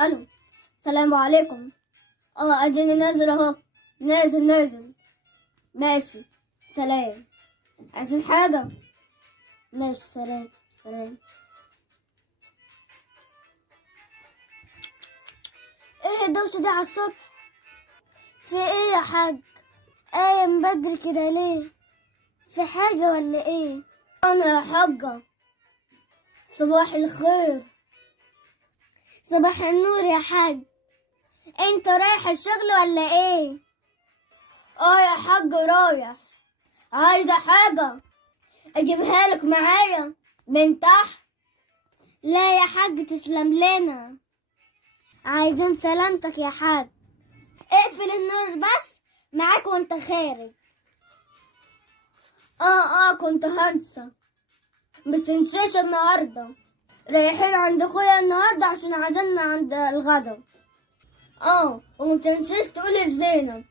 الو. السلام عليكم. اديني نازل اهو. نازل. ماشي. سلام. عايزين حاجة؟ ماشي. سلام. ايه الدوشة دي على الصبح؟ في ايه يا حاج؟ قايم بدري كده ليه؟ في حاجة ولا ايه؟ انا يا حاجة. صباح الخير. صباح النور يا حاج. انت رايح الشغل ولا ايه؟ يا حاج رايح. عايزة حاجة اجيبها لك معايا من تحت؟ لا يا حاج، تسلم لنا. عايزين سلامتك يا حاج. اقفل النور بس معاك وانت خارج. كنت هنسى. متنسيش النهارده رايحين عند اخويا النهارده عشان عزمنا عند الغدا. ومتنسيش تقولي لزينب.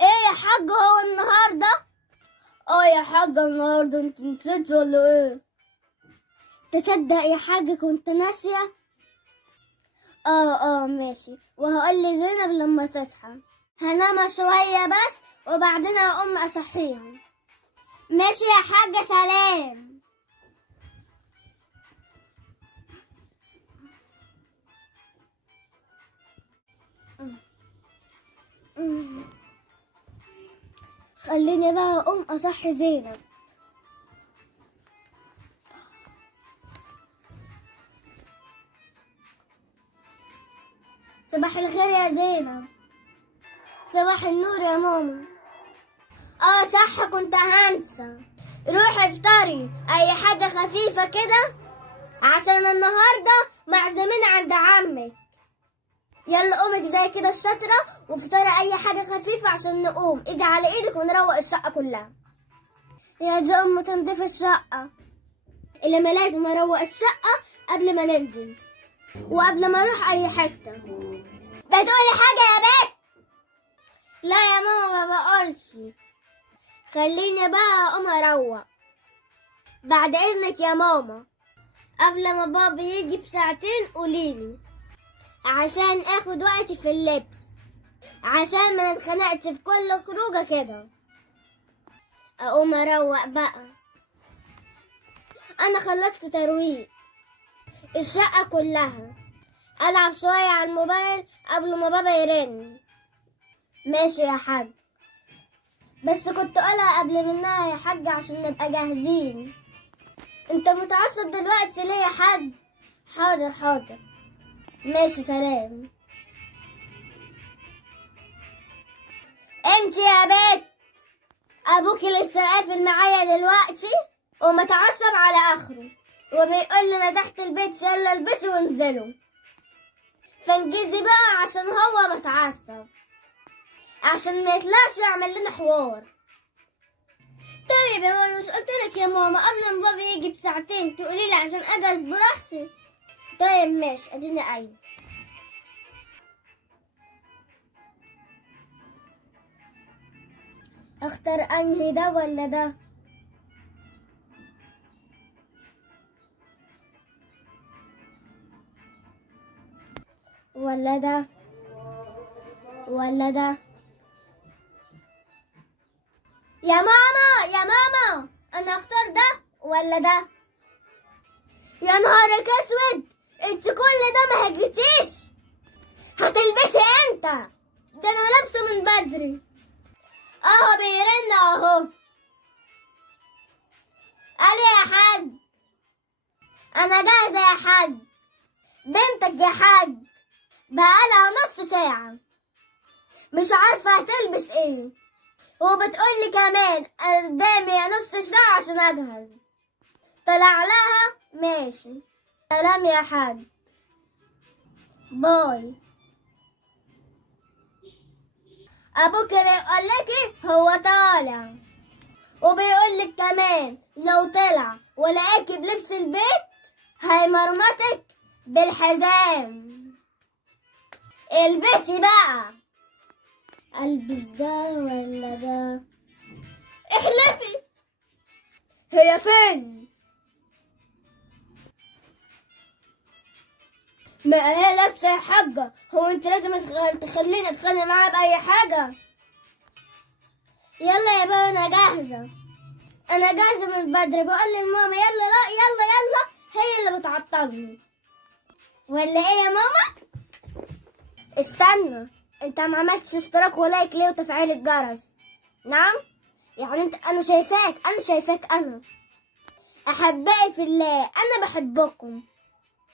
ايه يا حاج هو النهارده؟ يا حاجة النهارده انت نسيت ولا ايه؟ تصدق يا حاج كنت ناسية. ماشي، وهقول لزينب لما تصحى. هنام شوية بس وبعدين هقوم اصحيهم. ماشي يا حاجة. سلام. خليني بقى اقوم اصحي زينب. صباح الخير يا زينب. صباح النور يا ماما. صح، كنت هنسى. روحي افطري اي حاجة خفيفة كده عشان النهاردة معزومين عند عمك. يلا قومك زي كده الشطرة وافطري اي حاجة خفيفة عشان نقوم ايدي على ايدك ونروق الشقة كلها. يا دي ام تنظيف الشقة اللي ما لازم اروق الشقة قبل ما ننزل وقبل ما اروح اي حتة. بتقولي حاجة يا بنت؟ لا يا ماما ما بقولش. خليني بقى اقوم اروق. بعد اذنك يا ماما، قبل ما بابا يجي بساعتين قوليلي عشان اخد وقتي في اللبس عشان ما نتخنقش في كل خروجه كده. اقوم اروق بقى. انا خلصت ترويق الشقة كلها. العب شوية على الموبايل قبل ما بابا يرن. ماشي يا حاج، بس كنت قولها قبل منها يا حاج عشان نبقى جاهزين. انت متعصب دلوقتي ليه يا حاج؟ حاضر. ماشي. سلام. انت يا بنت، ابوكي لسه قافل معايا دلوقتي ومتعصب على اخره وبيقول لنا تحت البيت يلا البسوا وانزلوا. فانجزي بقى عشان هو متعصب عشان ما يطلعش يعمل لنا حوار. طيب يا ماما، مش قلتلك يا ماما قبل ما بابا يجي بساعتين تقوليلي عشان اجهز براحتي؟ طيب ماشي، اديني قايمة. اختار انهي ده ولا ده؟ ولا ده ولا ده؟ يا ماما انا اختار ده ولا ده؟ يا نهارك اسود، انت كل ده ما هجيتيش؟ هتلبسي امتى؟ ده انا لابسه من بدري. اهو بيرن اهو. قال يا حاج انا جاهزه يا حاج. بنتك يا حاج بقالها نص ساعه مش عارفه هتلبس ايه وبتقولي كمان قدامي نص ساعه عشان اجهز. طلع لها ماشي. سلام يا حاج. باي. ابوك بيقولك هو طالع وبيقولك كمان لو طلع ولقاكي بلبس البيت هيمرمطك بالحزام. البسي بقى. البس ده ولا ده؟ احلفي. هي فين؟ ما هي لابسة يا حاجة، هو انت لازم تخليني اتخانق معاها بأي حاجة؟ يلا يا بابا انا جاهزة، انا جاهزة من بدري، بقول للماما يلا، لا يلا يلا، هي اللي بتعطلني ولا ايه يا ماما؟ استنى، انت ما عملتش اشتراك ولايك ليه وتفعيل الجرس؟ نعم، يعني انت، انا شايفاك انا احبائي في الله، انا بحبكم.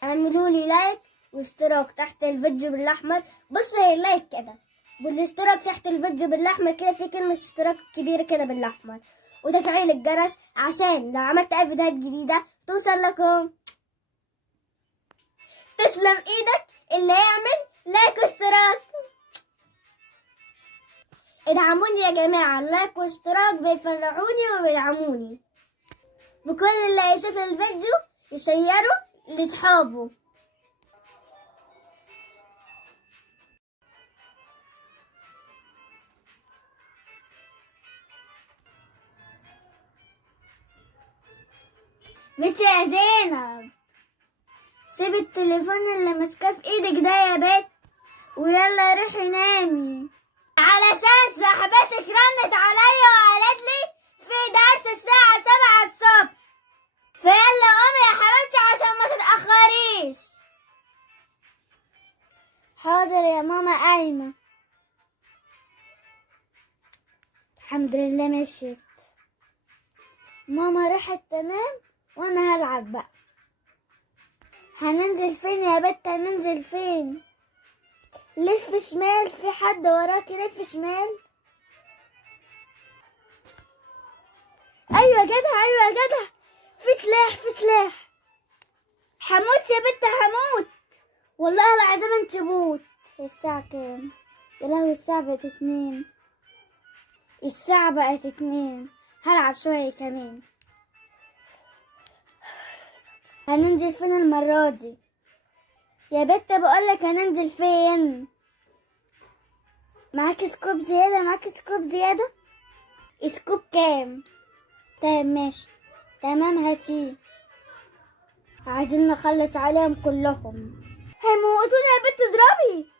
اعملوا لي لايك واشتراك تحت الفيديو بالاحمر، بص هي اللايك كده والاشتراك تحت الفيديو بالاحمر كده، في كلمة اشتراك كبيرة كده بالاحمر، وتفعيل الجرس عشان لو عملت اي فيديوهات جديدة توصل لكم. تسلم ايدك اللي يعمل لايك واشتراك. ادعموني يا جماعة، اللايك واشتراك بيفرحوني وبيدعموني، وكل اللي يشوف الفيديو يشيره لاصحابه. بنتي يا زينب، سيب التليفون اللي ماسكاه في ايدك ده يا بت، ويلا روحي نامي، علشان صاحبتك رنت عليا وقالت لي في درس الساعة 7 الصبح، فيلا قومي يا حبيبتي عشان ما تتأخريش. حاضر يا ماما قايمة. الحمد لله مشيت. ماما راحت تنام وانا هلعب بقى. هننزل فين يا بت؟ هننزل فين؟ لف شمال، في حد وراكي، لف شمال. ايوه جدع، ايوه جدع، في سلاح، في سلاح. هموت يا بت، هموت والله العظيم انت بوت. الساعة كام؟ يا لهوي الساعة بقت 2. الساعة بقت 2، هلعب شوية كمان. هننزل فين المرة دي؟ يا بت بقولك هننزل فين؟ معاك سكوب زيادة؟ معاك سكوب زيادة؟ سكوب كام؟ طيب ماشي، تمام هاتيه. عايزين نخلص عليهم كلهم. هيموتوني يا بت، اضربي.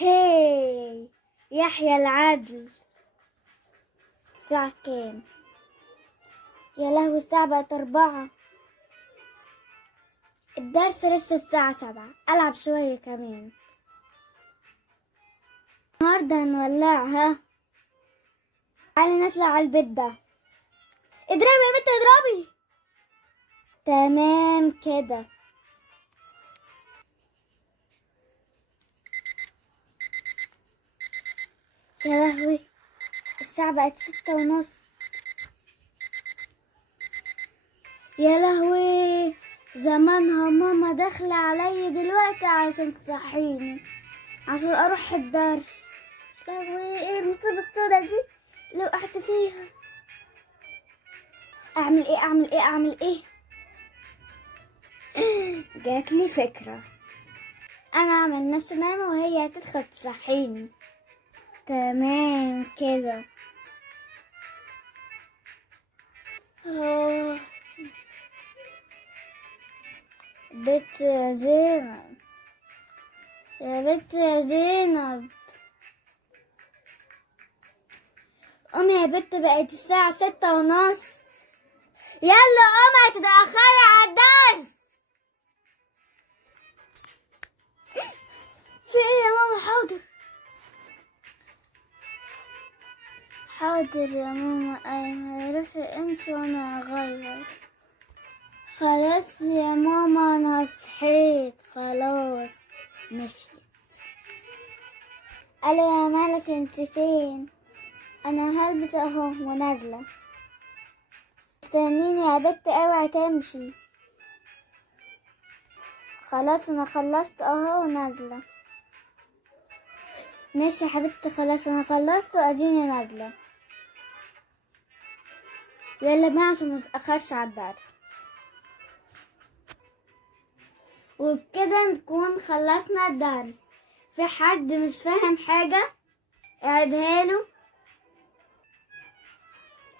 هاي يحيى العدل. الساعة كام؟ يا لهوي الساعة بقت 4. الدرس لسه الساعة 7، ألعب شوية كمان. النهاردة هنولعها. تعالي نطلع على البيت ده. اضربي يا بنت اضربي. تمام كده. يا لهوي الساعة بقت 6:30. يا لهوي زمانها ماما داخلة علي دلوقتي عشان تصحيني عشان اروح الدرس. لهوي ايه المصيبة السودا دي لو وقعت فيها؟ اعمل ايه اعمل ايه اعمل ايه؟ جاتلي فكرة، انا اعمل نفسي نايمة وهي هتدخل تصحيني. تمام كده. بنت يا زينب، يا بنت يا زينب قومي يا بنت، بقت الساعة 6:30. يلا قومي هتتأخري على الدرس. في ايه يا ماما؟ حاضر حاضر يا ماما. ايوه روحي انت وانا اغير. خلاص يا ماما انا صحيت خلاص مشيت. الو يا مالك انت فين؟ انا هلبس اهو ونازله. استنيني يا بت اوعي تمشي. خلاص انا خلصت اهو ونازله. ماشي يا حبيبتي خلاص انا خلصت واديني نازله. يلا بقى عشان متأخرش على الدرس. وبكده نكون خلصنا الدرس. في حد مش فاهم حاجة اعيدها له.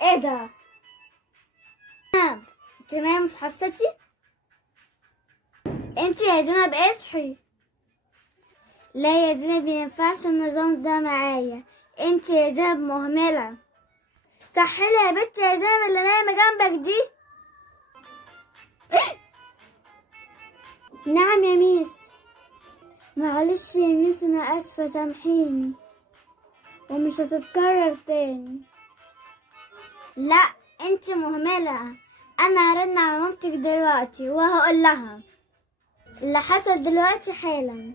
ايه ده؟ تمام في حصتي. انت يا زينب اصحي. لا يا زينب مينفعش النظام ده معايا، انت يا زينب مهملة. صحيلي يا بنت يا زينب اللي نايمة جنبك دي. نعم يا ميس. معلش يا ميس انا اسفة سامحيني، ومش هتتكرر تاني. لا انت مهملة، انا هرن على مامتك دلوقتي وهقول لها اللي حصل دلوقتي حالا.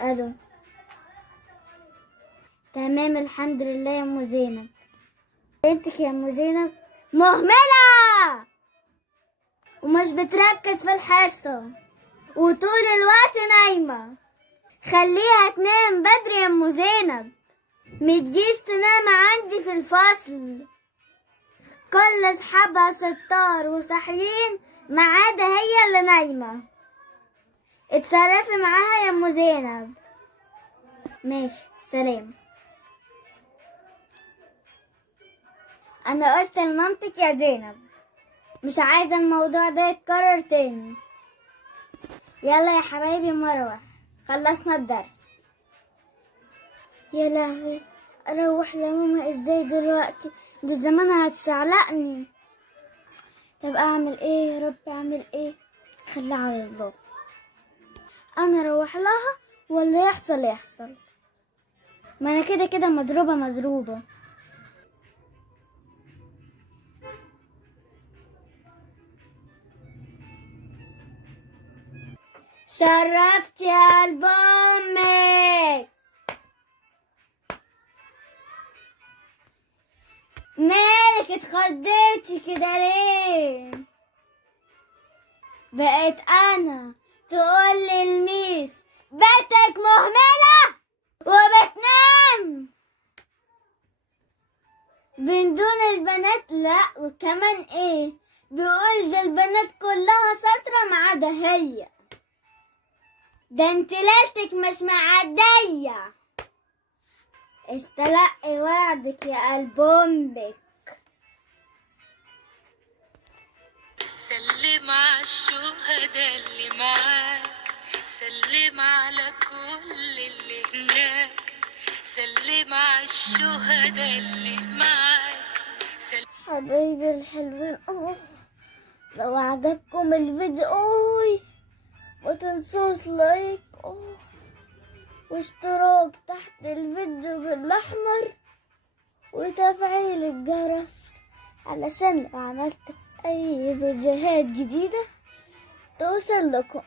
الو. تمام الحمد لله يا ام زينب. بنتك يا ام زينب مهملة ومش بتركز في الحصة وطول الوقت نايمة. خليها تنام بدري يا ام زينب، متجيش تنام عندي في الفصل. كل اصحابها شطار وصاحيين ما عدا هي اللي نايمة. اتصرفي معاها يا ام زينب. ماشي سلام. انا قلت لمامتك يا زينب مش عايزة الموضوع ده يتكرر تاني. يلا يا حبايبي مروح، خلصنا الدرس. يا لهوي، اروح لماما ازاي دلوقتي؟ دي زمانها هتشعلقني. طب اعمل ايه يا رب، اعمل ايه؟ خليها على الله. انا اروح لها ولا يحصل يحصل، ما انا كده كده مضروبة. شرفت يا قلب امك. مالك اتخضيتي كده ليه؟ بقيت انا تقول للميس بنتك مهملة وبتنام من دون البنات؟ لا وكمان ايه، بيقول ده البنات كلها شاطرة ما عدا هي. ده انت ليلتك مش معدية. استلقي وعدك يا قلب امك. سلم على الشهداء اللي معاك، سلم على كل اللي هناك، سلم على الشهداء اللي معاك. حبايبي الحلوين لو عجبكم الفيديو ما تنسوش لايك واشتراك تحت الفيديو بالاحمر وتفعيل الجرس علشان لو عملت اي فيديوهات جديدة توصل لكم.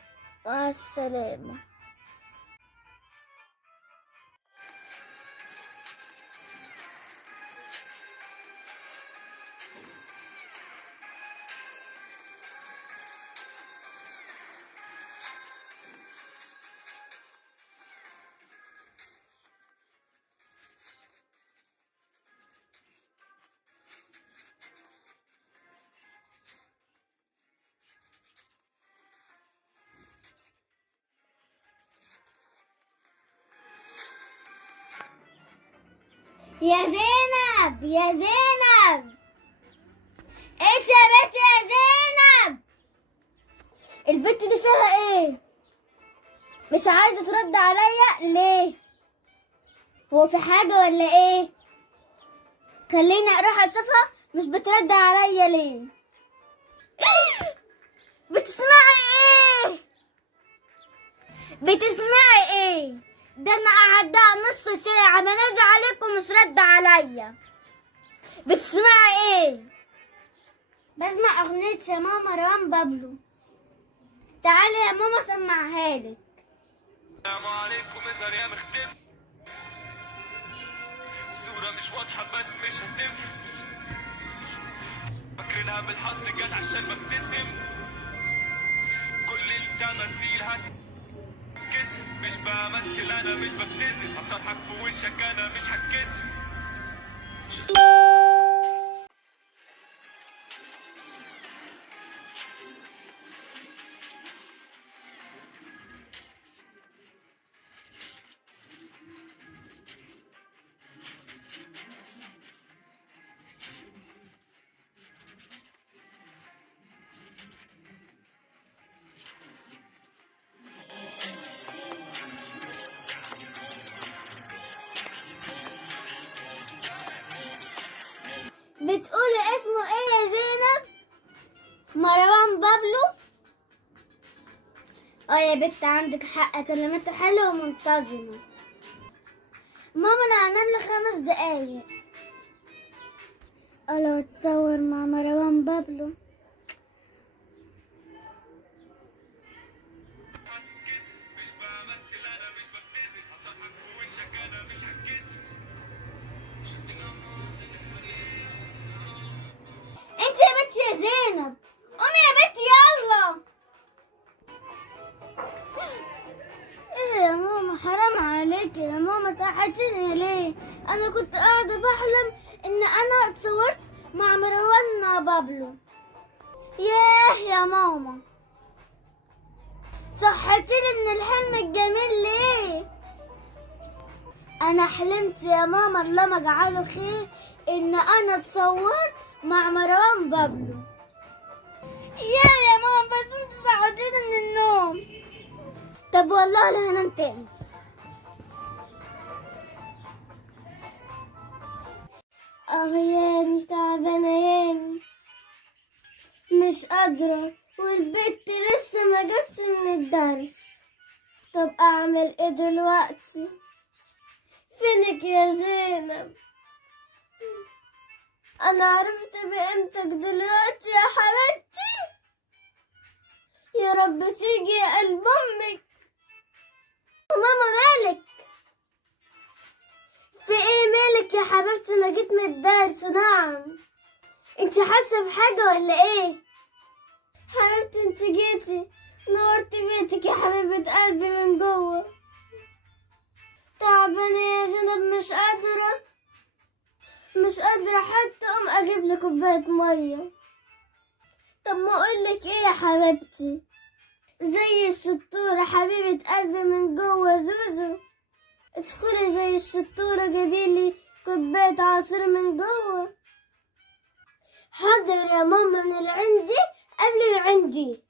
مع السلامة. يا زينب يا زينب، انت يا بنت يا زينب، البت دي فيها ايه؟ مش عايزه ترد عليا ليه؟ هو في حاجه ولا ايه؟ خليني اروح اشوفها، مش بترد عليا ليه؟ بتسمعي ايه؟ بتسمعي ايه؟ ده انا قعدتها نص ساعه بنادي عليكم مش رد عليا. بتسمعي ايه؟ بسمع اغنيه يا ماما مروان بابلو. تعالي يا ماما سمعها لك. السلام عليكم، اظهر يا مختفي، الصورة مش واضحة بس مش هتفرق، فاكرينها بالحظ جت عشان ببتسم، كل التماثيل هتتكسر، مش بمثل انا مش ببتسم، هصرحك في وشك انا مش هتكسر. بتقولي اسمه ايه يا زينب؟ مروان بابلو. يا بنت عندك حق، كلمته حلوة ومنتظمة. ماما انا هنام لي 5 دقايق. لو اتصور مع مروان بابلو. مش بمثل انا مش ببتذل هصحك في وشك انا مش هتكسر انت يا بنت يا زينب قومي يا بنت يلا. ايه يا ماما حرام عليكي يا ماما، صحتيني ليه؟ انا كنت قاعده بحلم ان انا اتصورت مع مروان بابلو. ياه يا ماما، صحتيني من الحلم الجميل ليه؟ انا حلمت يا ماما الله ما جعله خير ان انا اتصورت مع مروان بابلو. يا ماما بس انت صحتيني من النوم. طب والله لا هنام تاني. ياني تعبانة ياني، مش قادرة والبت لسه ما جاتش من الدرس. طب اعمل ايه دلوقتي؟ فينك يا زينب؟ انا عرفت بقيمتك دلوقتي يا حبيبتي. يا رب تيجي يا قلب امك. ماما مالك؟ في ايه مالك يا حبيبتي؟ انا جيت من الدرس. نعم، انت حاسه بحاجه ولا ايه؟ حبيبتي انت جيتي نورتي بيتك يا حبيبه قلبي من جوه. تعبانه يا زينب، مش قادره حتى اقوم اجيب لك كوبايه ميه. طب ما اقولك ايه يا حبيبتي، زي الشطوره حبيبه قلبي من جوه زوزو، ادخلي زي الشطورة جيبيلي كوباية عصير من جوه. حاضر يا ماما، من العندي قبل العندي.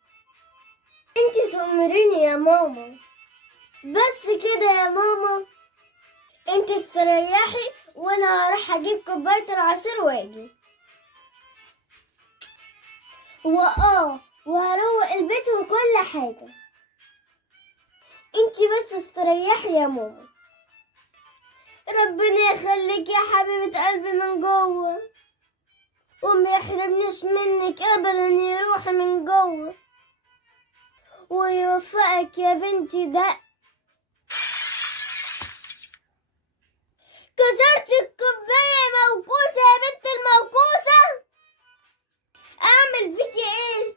انتي تأمريني يا ماما. بس كده يا ماما، انتي استريحي وانا هروح اجيب كوباية العصير واجي. وهروق البيت وكل حاجة. انتي بس استريحي يا ماما. ربنا يخليك يا حبيبة قلبي من جوه، وما يحرمنيش منك ابدا، يروح من جوه ويوفقك يا بنتي. ده كسرت الكوباية موكوسة يا بنت الموكوسة. اعمل فيكي ايه؟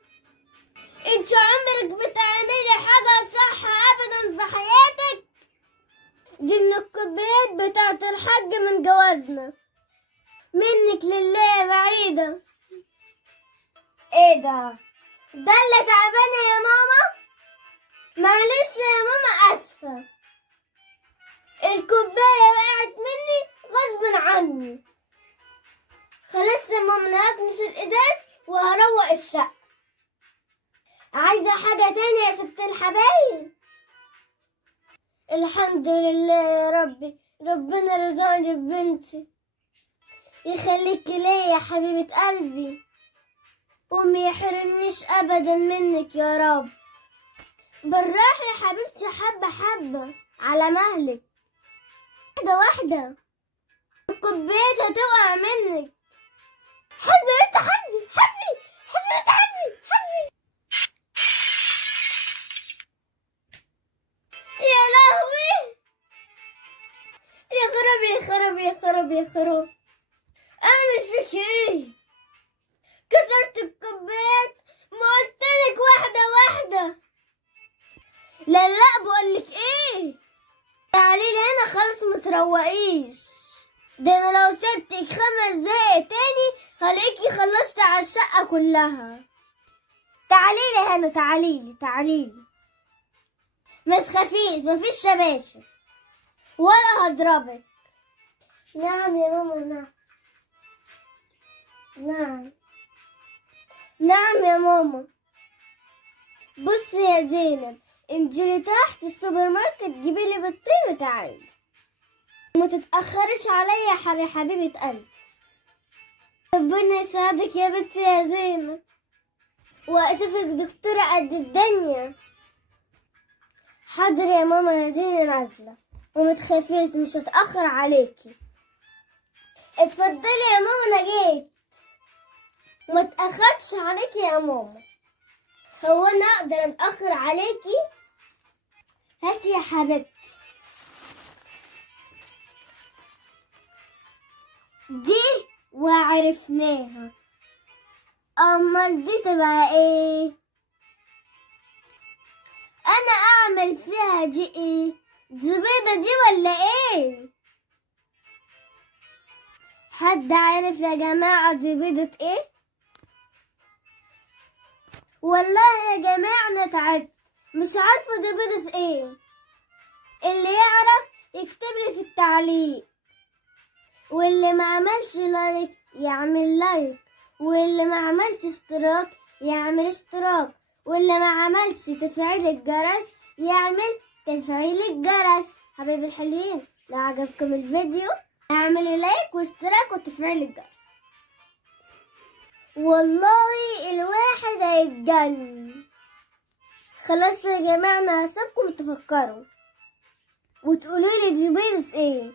انت عمرك بتعملي حاجة صح ابدا في حياتك؟ دي من الكوبايات بتاعت الحاج من جوازنا، منك لله بعيدة. ايه ده اللي تعبانة يا ماما؟ معلش يا ماما اسفة، الكوباية وقعت مني غصب عني. خلاص يا ماما انا هكنس الازاز وهروق الشقة. عايزة حاجة تانية يا ست الحبايب؟ الحمد لله يا ربي، ربنا رزقني ببنتي. يخليكي ليا يا حبيبة قلبي، وما يحرمنيش ابدا منك يا رب. بالراحة يا حبيبتي، حبة حبة على مهلك، واحدة واحدة، الكوبايات هتقع منك. حسبي يا بنت حسبي حسبي حسبي يا بنت حسبي حسبي. يا لهوي، يا خراب يا خراب يا خراب يا خراب، اعمل فيك ايه؟ كسرت الكوبايات، ما قلتلك واحدة واحدة. لا بقولك ايه، تعالي لي هنا خالص متروقيش. ده انا لو سبتك 5 دقايق تاني هلاقيكي خلصت على الشقة كلها. تعالي لي هنا، تعالي لي، ما تخافيش، مفيش شباشب ولا هضربك. نعم يا ماما، نعم يا ماما. بصي يا زينب، انزلي تحت السوبر ماركت جيبيلي بيضتين وتعالي، ما تتأخرش عليا يا حبيبة قلبي. ربنا يساعدك يا بنتي يا زينب، واشوفك دكتورة قد الدنيا. حاضر يا ماما، ناديني نازلة ومتخافيش مش هتأخر عليكي. اتفضلي يا ماما انا جيت. ما تأخرتش عليكي يا ماما، هو انا اقدر اتأخر عليكي؟ هاتي يا حبيبتي. دي وعرفناها، امال دي تبقى ايه؟ انا اعمل فيها دي ايه؟ دي بيضة دي ولا ايه؟ حد عارف يا جماعة دي بيضة ايه؟ والله يا جماعة انا تعبت مش عارفة دي بيضة ايه. اللي يعرف يكتب لي في التعليق، واللي ما عملش لايك يعمل لايك، واللي ما عملش اشتراك يعمل اشتراك، واللي ما عملش تفعيل الجرس يعمل تفعيل الجرس. حبايبي الحلوين، لو عجبكم الفيديو اعملوا لايك واشتراك وتفعيل الجرس. والله الواحد هيتجنن. خلاص يا جماعة انا هسيبكم تفكروا وتقولوا لي دي بيضة ايه.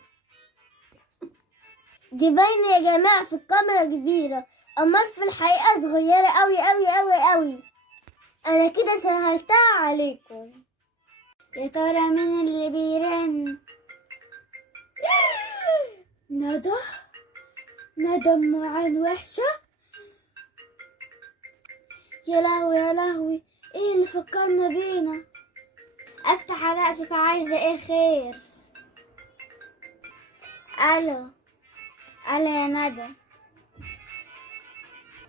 دي باينة يا جماعة في الكاميرا كبيرة، امال في الحقيقة صغيرة قوي قوي قوي قوي. انا كده سهلتها عليكم. يا ترى مين اللي بيرن؟ ندى، ندى ام عين وحشة. يا لهوي يا لهوي، ايه اللي فكرنا بينا؟ افتح على اشوف عايزة ايه خير. الو، الو يا ندى،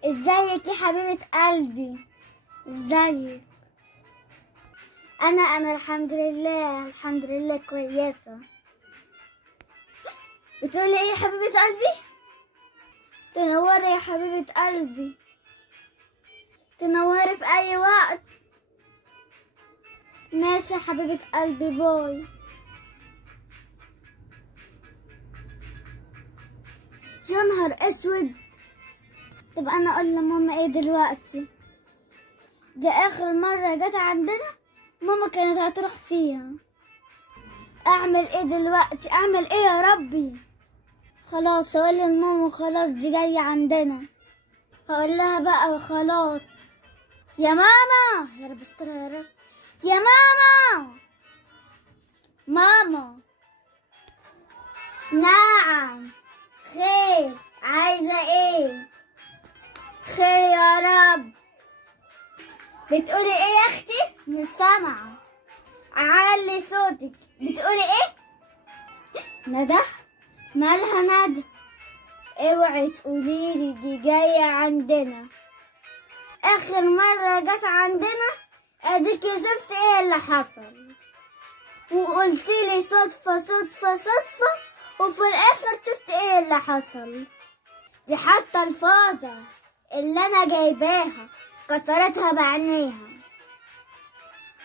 ازيك يا حبيبة قلبي؟ ازيك؟ انا الحمد لله، الحمد لله كويسة. بتقولي ايه يا حبيبة قلبي؟ تنوري يا حبيبة قلبي، تنوري في اي وقت. ماشي يا حبيبة قلبي، باي. يا نهار اسود. طب انا اقول لماما ايه دلوقتي؟ دي اخر مرة جت عندنا ماما كانت هتروح فيها. اعمل ايه دلوقتي؟ اعمل ايه يا ربي؟ خلاص اقول لماما خلاص دي جاية عندنا. هقول لها بقى خلاص. يا ماما، يا رب استرها يا رب. يا ماما، ماما. نعم، خير، عايزة ايه؟ خير يا رب. بتقولي ايه يا اختي؟ مش سامعة، علي صوتك. بتقولي ايه؟ ندى؟ مالها ندى؟ اوعي تقوليلي دي جاية عندنا. اخر مرة جت عندنا اديكي شفت ايه اللي حصل، وقلتيلي صدفة صدفة صدفة، وفي الاخر شفت ايه اللي حصل. دي حتى الفازة اللي انا جايباها كسرتها بعينيها.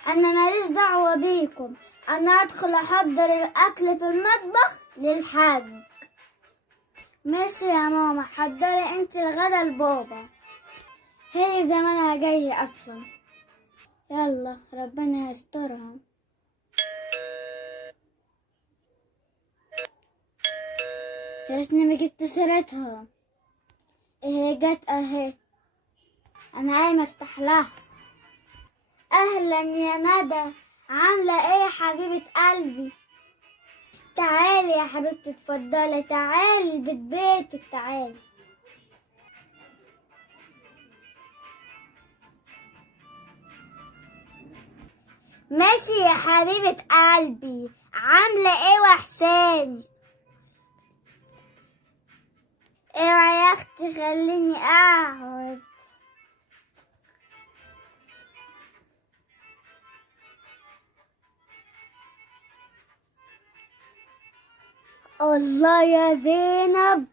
انا ماليش دعوة بيكم، انا ادخل احضر الاكل في المطبخ للحاج. ماشي يا ماما، حضري انت الغدا لبابا، هي زمانها جاية اصلا. يلا ربنا يسترها. يا ريتني ما جبت سيرتها. ايه جت اهي، انا قايمة افتح لها. اهلا يا ندى، عاملة ايه يا حبيبة قلبي؟ تعالي يا حبيبتي اتفضلي، تعالي البيت بيتك، تعالي. ماشي يا حبيبة قلبي، عاملة ايه وحشاني؟ اوعي يا اختي خليني اقعد. الله يا زينب،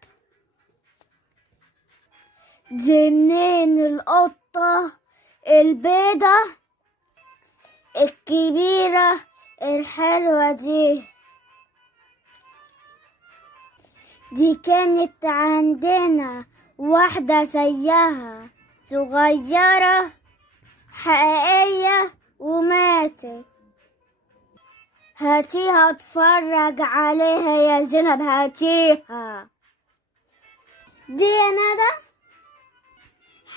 دي منين القطة البيضة الكبيرة الحلوة دي؟ دي كانت عندنا واحدة زيها صغيرة حقيقية وماتت. هاتيها اتفرج عليها يا زينب، هاتيها. دي يا ندى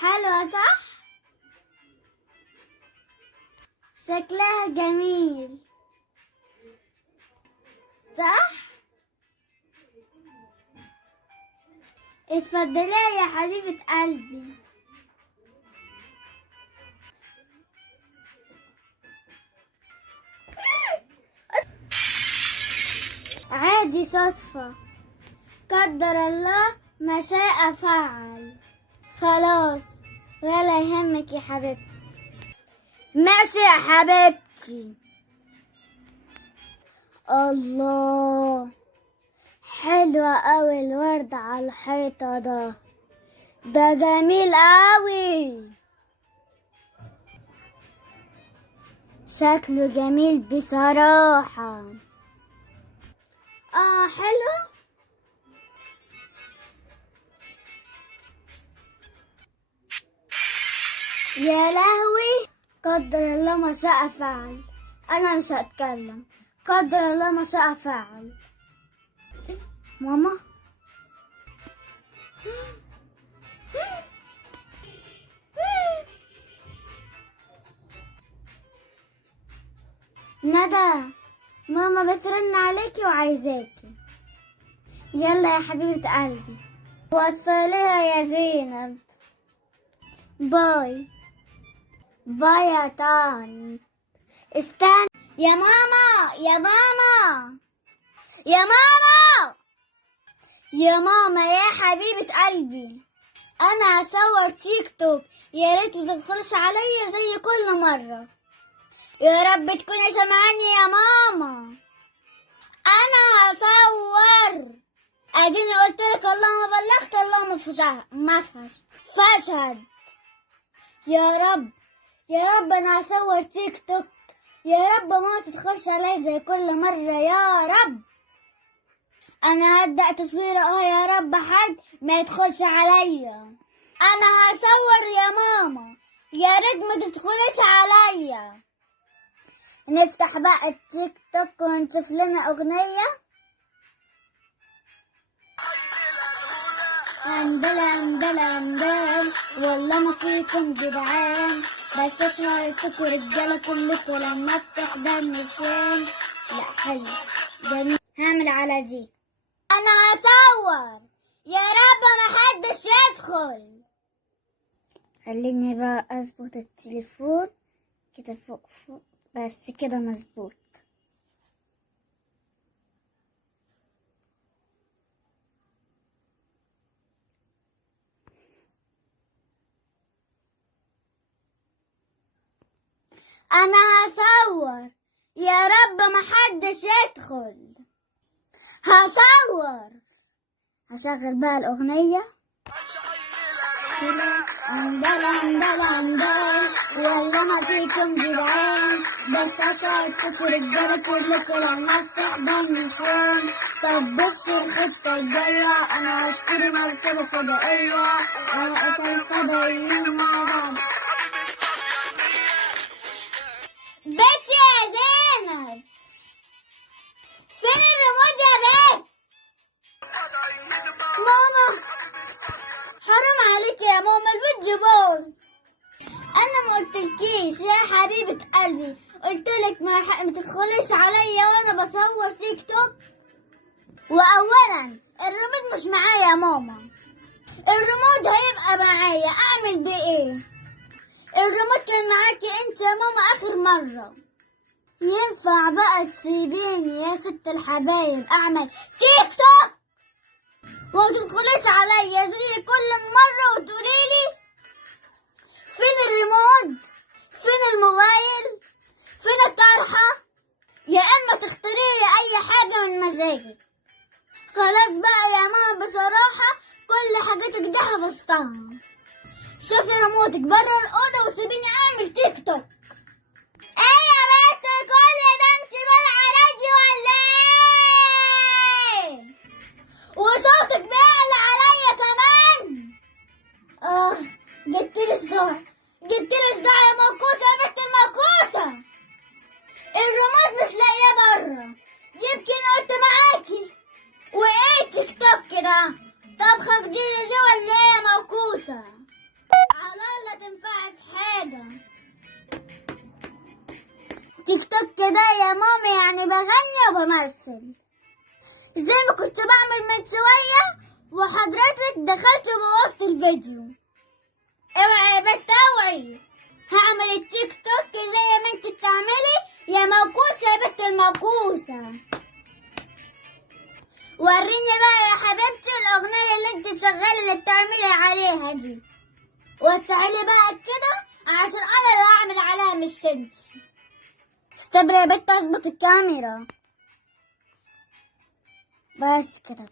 حلوة صح؟ شكلها جميل صح؟ اتفضلي يا حبيبة قلبي. عادي صدفة، قدر الله ما شاء فعل. خلاص ولا يهمك يا حبيبتي. ماشي يا حبيبتي. الله حلوة قوي الورد على الحيطة ده جميل قوي، شكله جميل بصراحة. حلو. يا لهوي قدر الله ما شاء فعل. انا مش هتكلم، قدر الله ما شاء فعل. ماما ندى ماما بترن عليكي وعايزاكي. يلا يا حبيبة قلبي وصليها يا زينب. باي باي يا طن. استنى يا ماما يا ماما يا ماما يا ماما يا حبيبة قلبي، انا هصور تيك توك، يا ريت متدخلش عليا زي كل مرة. يا رب تكوني سامعاني يا ماما. انا هصور، اديني قلتلك الله ما بلغت الله ما فشهد. يا رب يا رب انا هصور تيك توك، يا رب ما تدخلش عليا زي كل مرة يا رب. انا هبدأ تصوير يا رب حد ما يدخلش عليا. انا هصور يا ماما، يا ريت ما تدخلش عليا. نفتح بقى التيك توك ونشوف لنا اغنية. اندل والله ما فيكم جدعان، بس اشهرتكوا رجالة كلكوا لما بتحضر نسوان. لا حلو جميل، هعمل على دي. انا هصور يا رب ما حدش يدخل. خليني بقى اظبط التليفون كده فوق بس كده مظبوط. انا هصور يا رب ما حدش يدخل. هصور، هشغل بقى الاغنية. اندل والله ما فيكم جدعان، بس اشهرتكوا رجالة كلكوا لما بتحضر نسوان. طب بصوا الخطة الجاية، انا هشتري مركبة فضائية، انا اسال فضائيين مع بعض. بنتي يا زينب فين الريموت يا بنت؟ ماما حرام عليك يا ماما الفيديو باظ. انا ما قلتلكيش يا حبيبة قلبي، قلتلك ما تدخليش عليا وانا بصور تيك توك. واولا الريموت مش معايا يا ماما، الريموت هيبقى معايا اعمل بيه ايه؟ الريموت كان معاكي انت يا ماما اخر مرة. ينفع بقى تسيبيني يا ست الحبايب اعمل تيك توك وما تدخليش عليا زي كل مرة وتقوليلي فين الريموت، فين الموبايل، فين الطرحة؟ يا اما تختاريلي اي حاجة من مزاجك. خلاص بقى يا ماما بصراحة كل حاجاتك دي حفظتها. شوفي ريموتك بره الأوضة وسيبيني أعمل تيك توك. إيه يا بنت كل ده أنت بلعة راديو ولا إيه؟ وصوتك بيعلى عليا كمان. جبتلي صداع، جبتلي صداع يا موكوسة يا بنت الموكوسة. الريموت مش لاقيه بره، يمكن قلت معاكي. وايه تيك توك ده؟ طبخة جديدة دي ولا ايه يا موكوسة؟ على الله تنفعي في حاجة. تيك توك ده يا مامي يعني بغني وبمثل زي ما كنت بعمل من شوية، وحضرتك دخلت وبوظت الفيديو. اوعي يا بنت اوعي، هعمل التيك توك زي ما انت بتعملي يا موكوسة يا بنت الموكوسة. وريني بقى يا حبيبتي الأغنية اللي انت مشغلة اللي بتعملي عليها دي، وسعيلي بقى كده عشان انا اللي هعمل عليها مش انت. استبري يا بنت اظبط الكاميرا بس كده.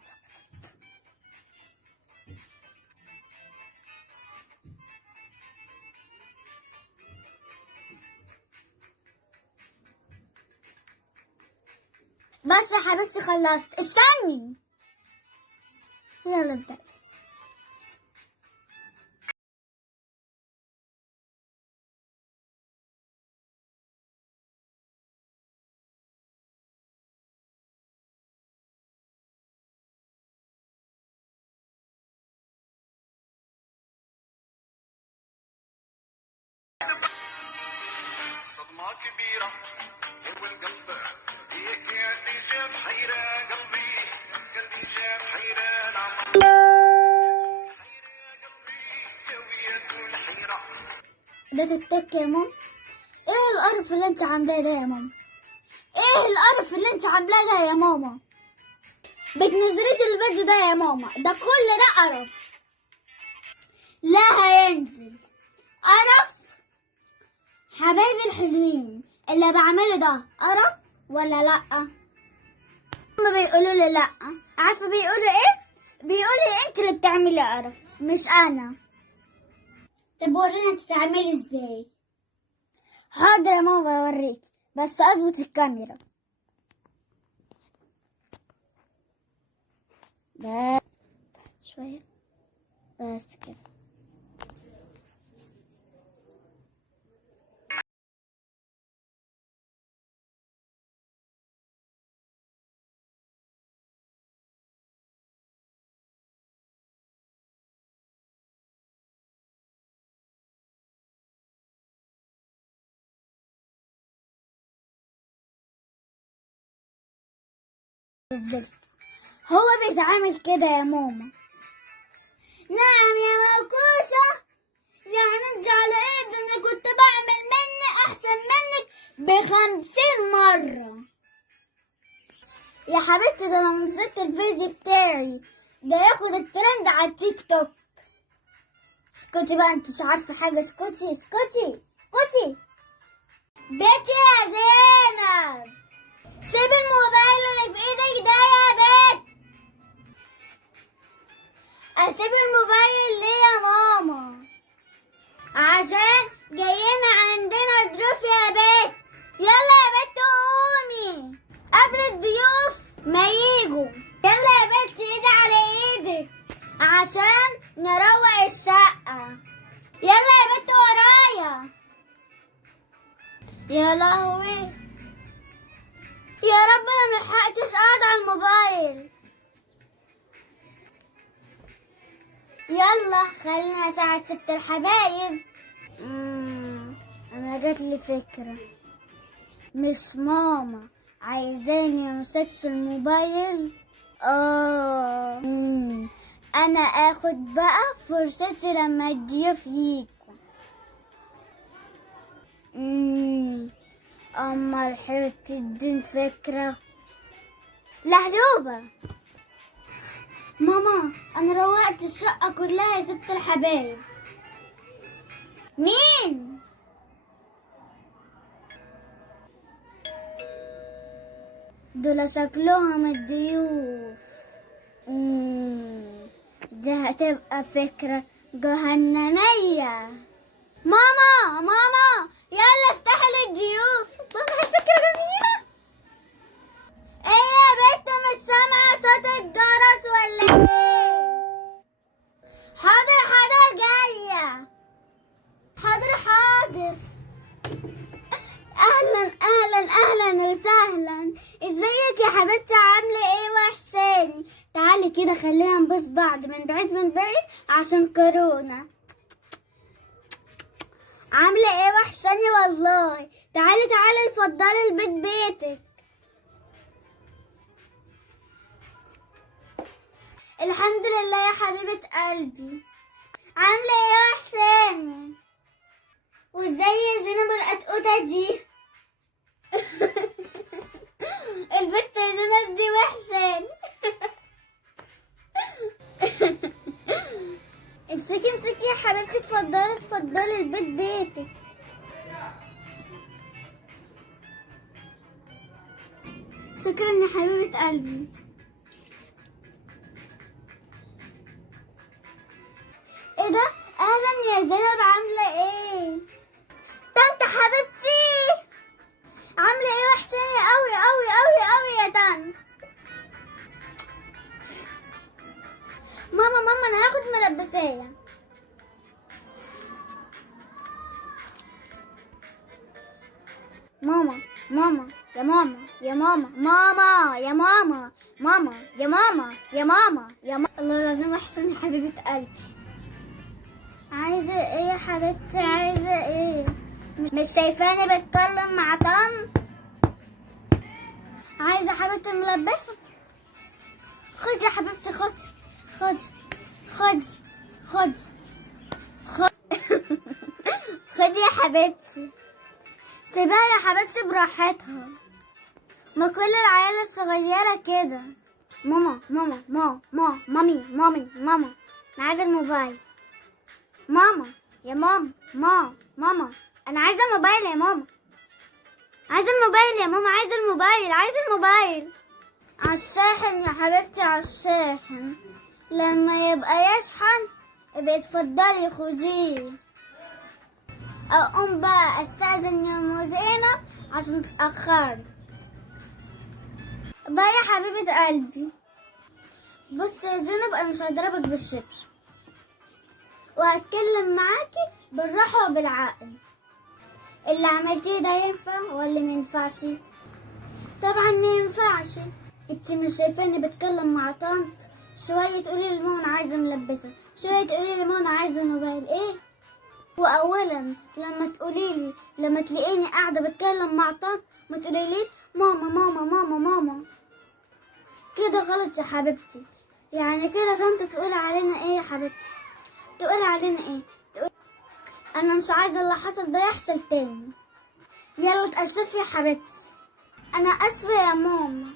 بس يا حبيبتي خلصت، استني. يلا ابدأ. صدمة كبيرة والقلب هيك اللي جاب حيرة قلبي، قلبي جاب حيرة ده تتك يا مام. ايه القرف اللي انت عاملاه ده يا ماما؟ ايه القرف اللي انت عاملاه ده يا ماما؟ بتنزليش الفيديو ده يا ماما، ده كل ده قرف. لا هينزل قرف. حبايبي الحلوين، اللي بعمله ده قرف ولا لا؟ هما بيقولوا لي لا. عارفه بيقولوا ايه؟ بيقولوا انت اللي بتعملي قرف مش انا. طب ورينا انت تعملي ازاي. حاضر يا ماما بوريكي، بس اظبط الكاميرا. بس شويه بس كده. بالظبط هو بيتعامل كده يا ماما. نعم يا موكوسة، يعني انت على ايه؟ ده انا كنت بعمل مني احسن منك ب50 مرة. يا حبيبتي ده انا نزلت الفيديو بتاعي ده ياخد الترند على التيك توك. اسكتي بقى، انت مش عارفة حاجة. اسكتي اسكتي اسكتي. بيتي يا زينب، سيب الموبايل اللي في ايدك ده يا بيت. اسيب الموبايل ليه يا ماما؟ عشان جايين عندنا ضيوف يا بيت. يلا يا بيت قومي قبل الضيوف ما يجوا. يلا يا بيت ايدي على ايدك عشان نروق الشقة. يلا يا بيت ورايا. يا لهوي يا رب انا ملحقتش قاعد على الموبايل. يلا خلينا اساعد ست الحبايب. انا جاتلي فكرة. مش ماما عايزاني ممسكش الموبايل؟ انا اخد بقى فرصتي لما الضيوف يجوا. اما الحلوة تدين فكرة لهلوبة. ماما انا روقت الشقة كلها يا ست الحبايب. مين؟ دول شكلهم الضيوف. دي هتبقى فكرة جهنمية. ماما ماما يلا افتحي للضيوف. ماما هي فكرة جميلة. ايه يا بنت مش سامعة صوت الجرس ولا ايه؟ حاضر حاضر جاية. اهلا وسهلا. ازيك يا حبيبتي؟ عامله ايه؟ وحشاني. تعالي كده خلينا نبوس بعض من بعيد من بعيد عشان كورونا. عامله ايه؟ وحشاني والله. تعالي تعالي اتفضلي البيت بيتك. الحمد لله يا حبيبه قلبي. عامله ايه؟ وحشاني. وازاي زينب القطقوطه دي؟ البت زينب دي وحشاني. امسكي امسكي يا حبيبتي، اتفضلي اتفضلي البيت بيتك. شكرا يا حبيبة قلبي. ايه ده؟ اهلا يا زينب، عاملة ايه؟ طنط حبيبتي عاملة ايه؟ وحشاني قوي قوي قوي قوي يا طنط. ماما انا هاخد ملبسية. ماما يا ماما يا ماما ماما يا ماما ماما يا ماما يا ماما يا ماما. الله العظيم وحشاني حبيبة قلبي. عايزة ايه يا حبيبتي؟ عايزة ايه؟ مش شايفاني بتكلم مع طن؟ عايزة حبيبتي ملبسة. خدي يا حبيبتي، خدي خدي خدي خدي خدي يا حبيبتي. سيبها يا حبيبتي براحتها، ما كل العيال الصغيرة كده. ماما انا عايزة الموبايل. ماما يا ماما انا عايزة الموبايل يا ماما. عايزة الموبايل يا ماما، عايزة الموبايل. عالشاحن يا حبيبتي، عالشاحن. لما يبقى يشحن يبقى اتفضلي خديه. اقوم بقى استاذن يا ام زينب عشان اتاخرت. بقى يا حبيبه قلبي، بص يا زينب، انا مش هضربك بالشبشب، وهتكلم معاكي بالراحه وبالعقل. اللي عملتيه ده ينفع ولا ما ينفعش؟ طبعا ما ينفعش. انت مش شايفاني بتكلم مع طنط؟ شويه تقولي لي ماما انا عايزه ملبسه، شويه تقولي لي ماما انا عايزه موبايل. ايه؟ واولا لما تلاقيني قاعده بتكلم مع طنط ما تقوليليش ماما. كده غلط يا حبيبتي. يعني كده طنط تقول علينا ايه يا حبيبتي؟ تقول علينا ايه؟ انا مش عايزه اللي حصل ده يحصل تاني. يلا اتأسفي يا حبيبتي. انا اسفه يا ماما،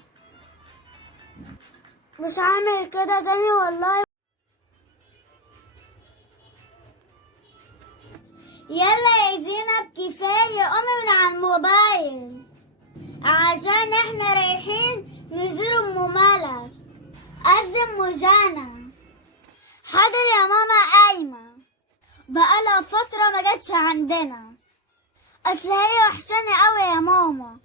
مش هعمل كده تاني والله. يلا يا زينب كفاية، قومي من على الموبايل عشان احنا رايحين نزور ام ملك، قصدي ام جنى. حاضر يا ماما قايمة، بقالها فترة ما جاتش عندنا، اصل هي وحشاني قوي يا ماما.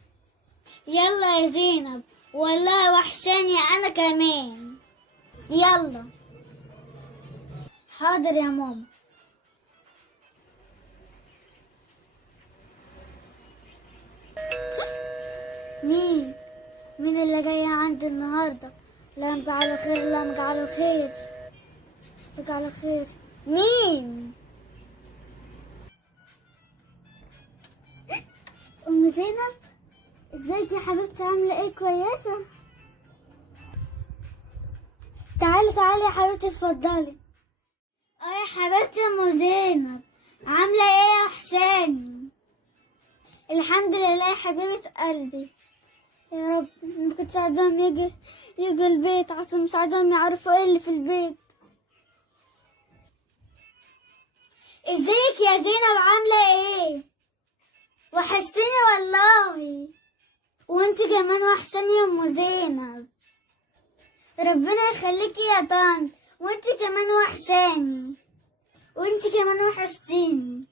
يلا يا زينب، والله وحشاني انا كمان. يلا. حاضر يا ماما. مين اللي جاي عندي النهارده؟ لا مجعله خير، لا مجعله خير، مجعله خير. مين؟ ام زينب، ازيك يا حبيبتي؟ عامله ايه؟ كويسه؟ تعالي يا حبيبتي اتفضلي. يا حبيبتي ام زينب، عامله ايه يا وحشاني؟ الحمد لله يا حبيبه قلبي. يا رب ما كنتش عايزاهم يجي البيت، عشان مش عايزاهم يعرفوا ايه اللي في البيت. ازيك يا زينب؟ عامله ايه؟ وحشتيني والله. وانت كمان وحشاني يا ام زينب. ربنا يخليكي يا طنط. وانت كمان وحشاني، وانت كمان وحشتيني.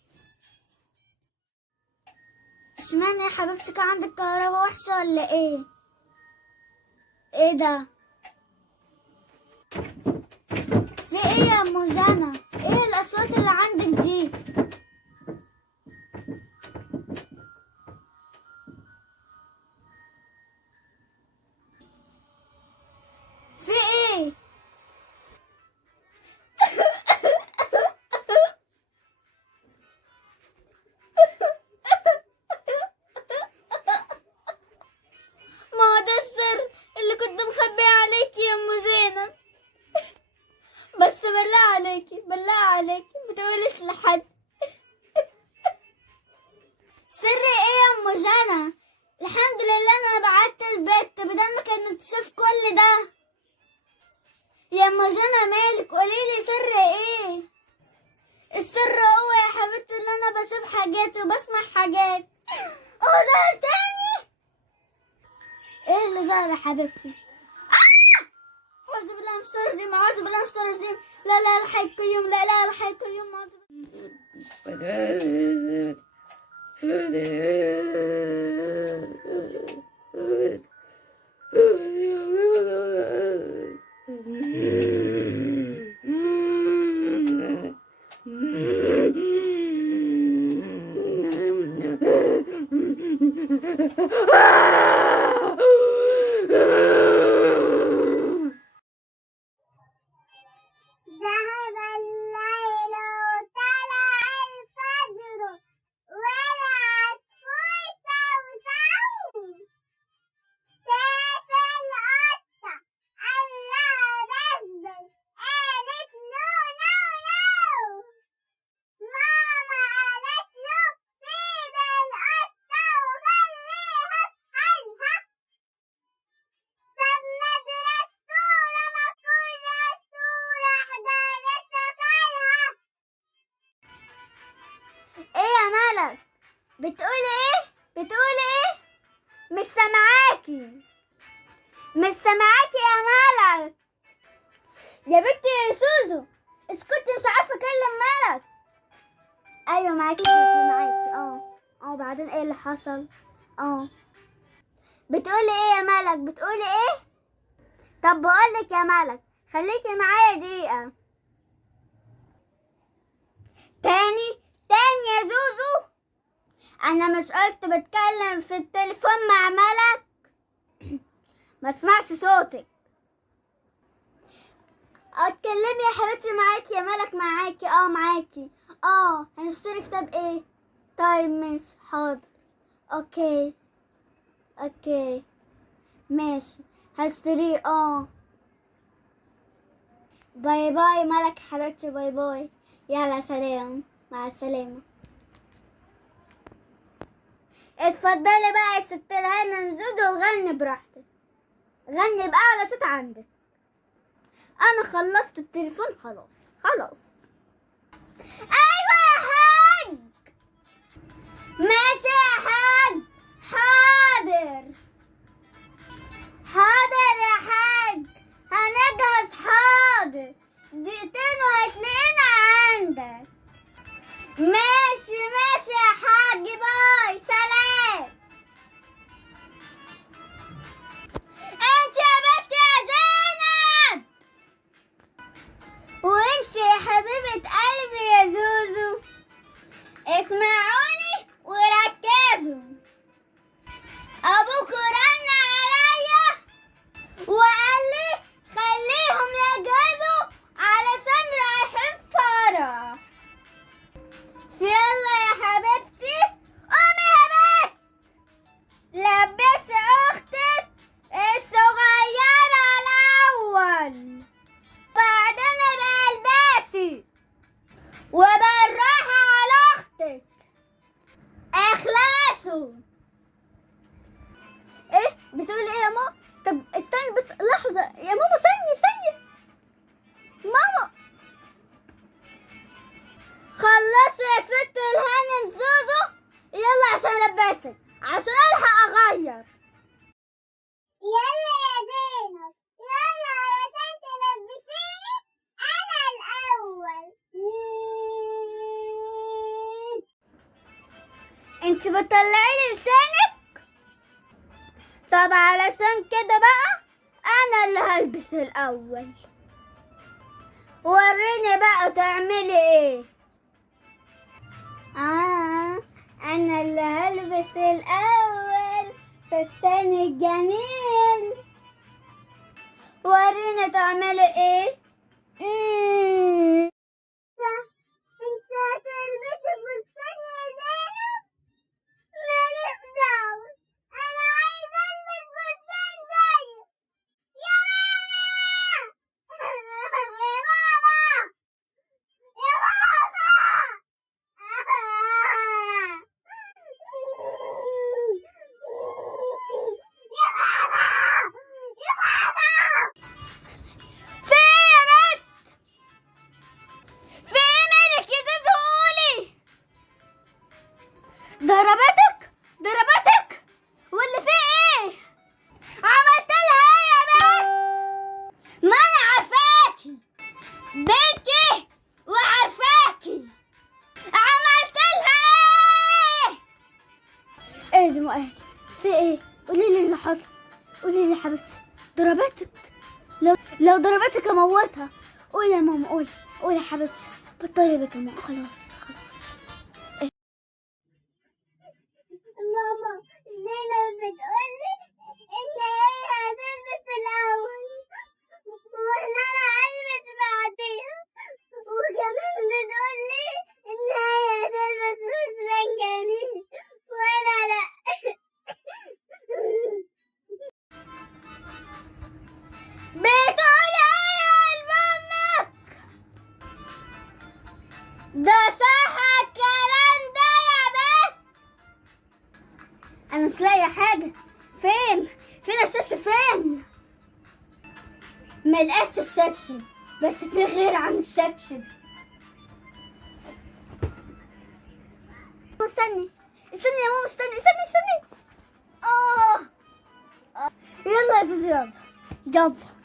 اشمعنى يا حبيبتي كان عندك كهرباء وحشة ولا ايه؟ ايه ده؟ في ايه يا ام جنى؟ ايه الاصوات اللي عندك دي؟ بشوف حاجات وبسمع حاجات. اه ظهر تاني. ايه اللي ظهر يا حبيبتي؟ أعوذ بالله من الشيطان الرجيم، أعوذ بالله من الشيطان الرجيم. لا لا الحي القيوم، لا لا الحي القيوم. ذهب الليل وطلع الفجر والعصفور صوصو. شاف القطة قال لها بسبس، قالت له نو نو. ماما قالت له سيب القطة وخليها في حالها. ساب مدرسته ورمى كراسته وراح دار شغالها. ايه يا ملك؟ بتقولي ايه؟ بتقولي ايه؟ مش سامعاكي، مش سامعاكي يا ملك. يا بنتي يا سوزو اسكتي، مش عارفه اكلم ملك. ايوه معاكي معاكي. بعدين ايه اللي حصل؟ بتقولي ايه يا ملك؟ بتقولي ايه؟ طب بقولك يا ملك خليكي معايا دقيقة. تاني يا زوزو، انا مش قلت بتكلم في التليفون مع ملك؟ ما اسمعش صوتك. اتكلمي يا حبيبتي. معاكي يا ملك، معاكي. معاكي. هنشتري كتاب ايه؟ طيب ماشي حاضر. اوكي ماشي هشتريه. باي باي ملك حبيبتي، باي باي. يلا سلام، مع السلامة. اتفضلي بقى يا ست الهنا زودي وغني براحتك، غني بأعلى صوت عندك. انا خلصت التليفون خلاص. ايوه يا حاج. ماشي يا حاج. حاضر يا حاج، هنجهز. حاضر دقيقتين وهتلاقينا عندك. ماشي يا حاج، باي سلام. انت يا بنت يا زينب، وانت يا حبيبة قلبي يا زوزو، اسمعوني وركزوا. ابوك رن عليا وقال لي خليهم يجهزوا علشان رايحين فرح. يلا يا حبيبتي قومي يا بنت، لبسي اختك الصغيرة الاول، بعدين ابقى البسي وبالراحة على اختك. اخلصوا. ايه بتقولي ايه يا ماما؟ طب استني بس لحظة يا ماما، ثانية ماما. خلصوا يا ست الهانم زوزو، يلا عشان البسك، عشان الحق اغير. يلا يا زينب، يلا علشان تلبسيني انا الاول. انت بتطلعي لي لسانك. طب علشان كده بقى انا اللي هلبس الاول. وريني بقى تعملي ايه. انا اللي هلبس الاول فستان الجميل. وريني تعملي ايه. انت هتلبسي فستان يا زينب؟ ماليش دعوة، انا عايزة البس فستان زيك. يا ضربتك واللي فيه ايه؟ عملت لها ايه يا بنت؟ ما انا عارفاكي بنتي وعارفاكي. عملت لها ايه يا مؤاد؟ في ايه؟ قولي لي اللي حصل، قولي لي يا حبيبتي. ضربتك؟ لو ضربتك اموتها. قولي يا ماما، قولي يا حبيبتي. بطلي بك يا ماما، خلاص. ماما زينب بتقولي ان هي هتلبس الاول وان انا هلبس بعديها، وكمان بتقولي ان هي هتلبس فستان جميل وانا لا. بتقولي ايه لمامك؟ ده صح الكلام ده يا بنت؟ انا مش لاقيه حاجه. فين الشبشب؟ فين؟ ما لقيتش الشبشب، بس في غير عن الشبشب. استني يا ماما، استني. يلا يا زوزو، يلا.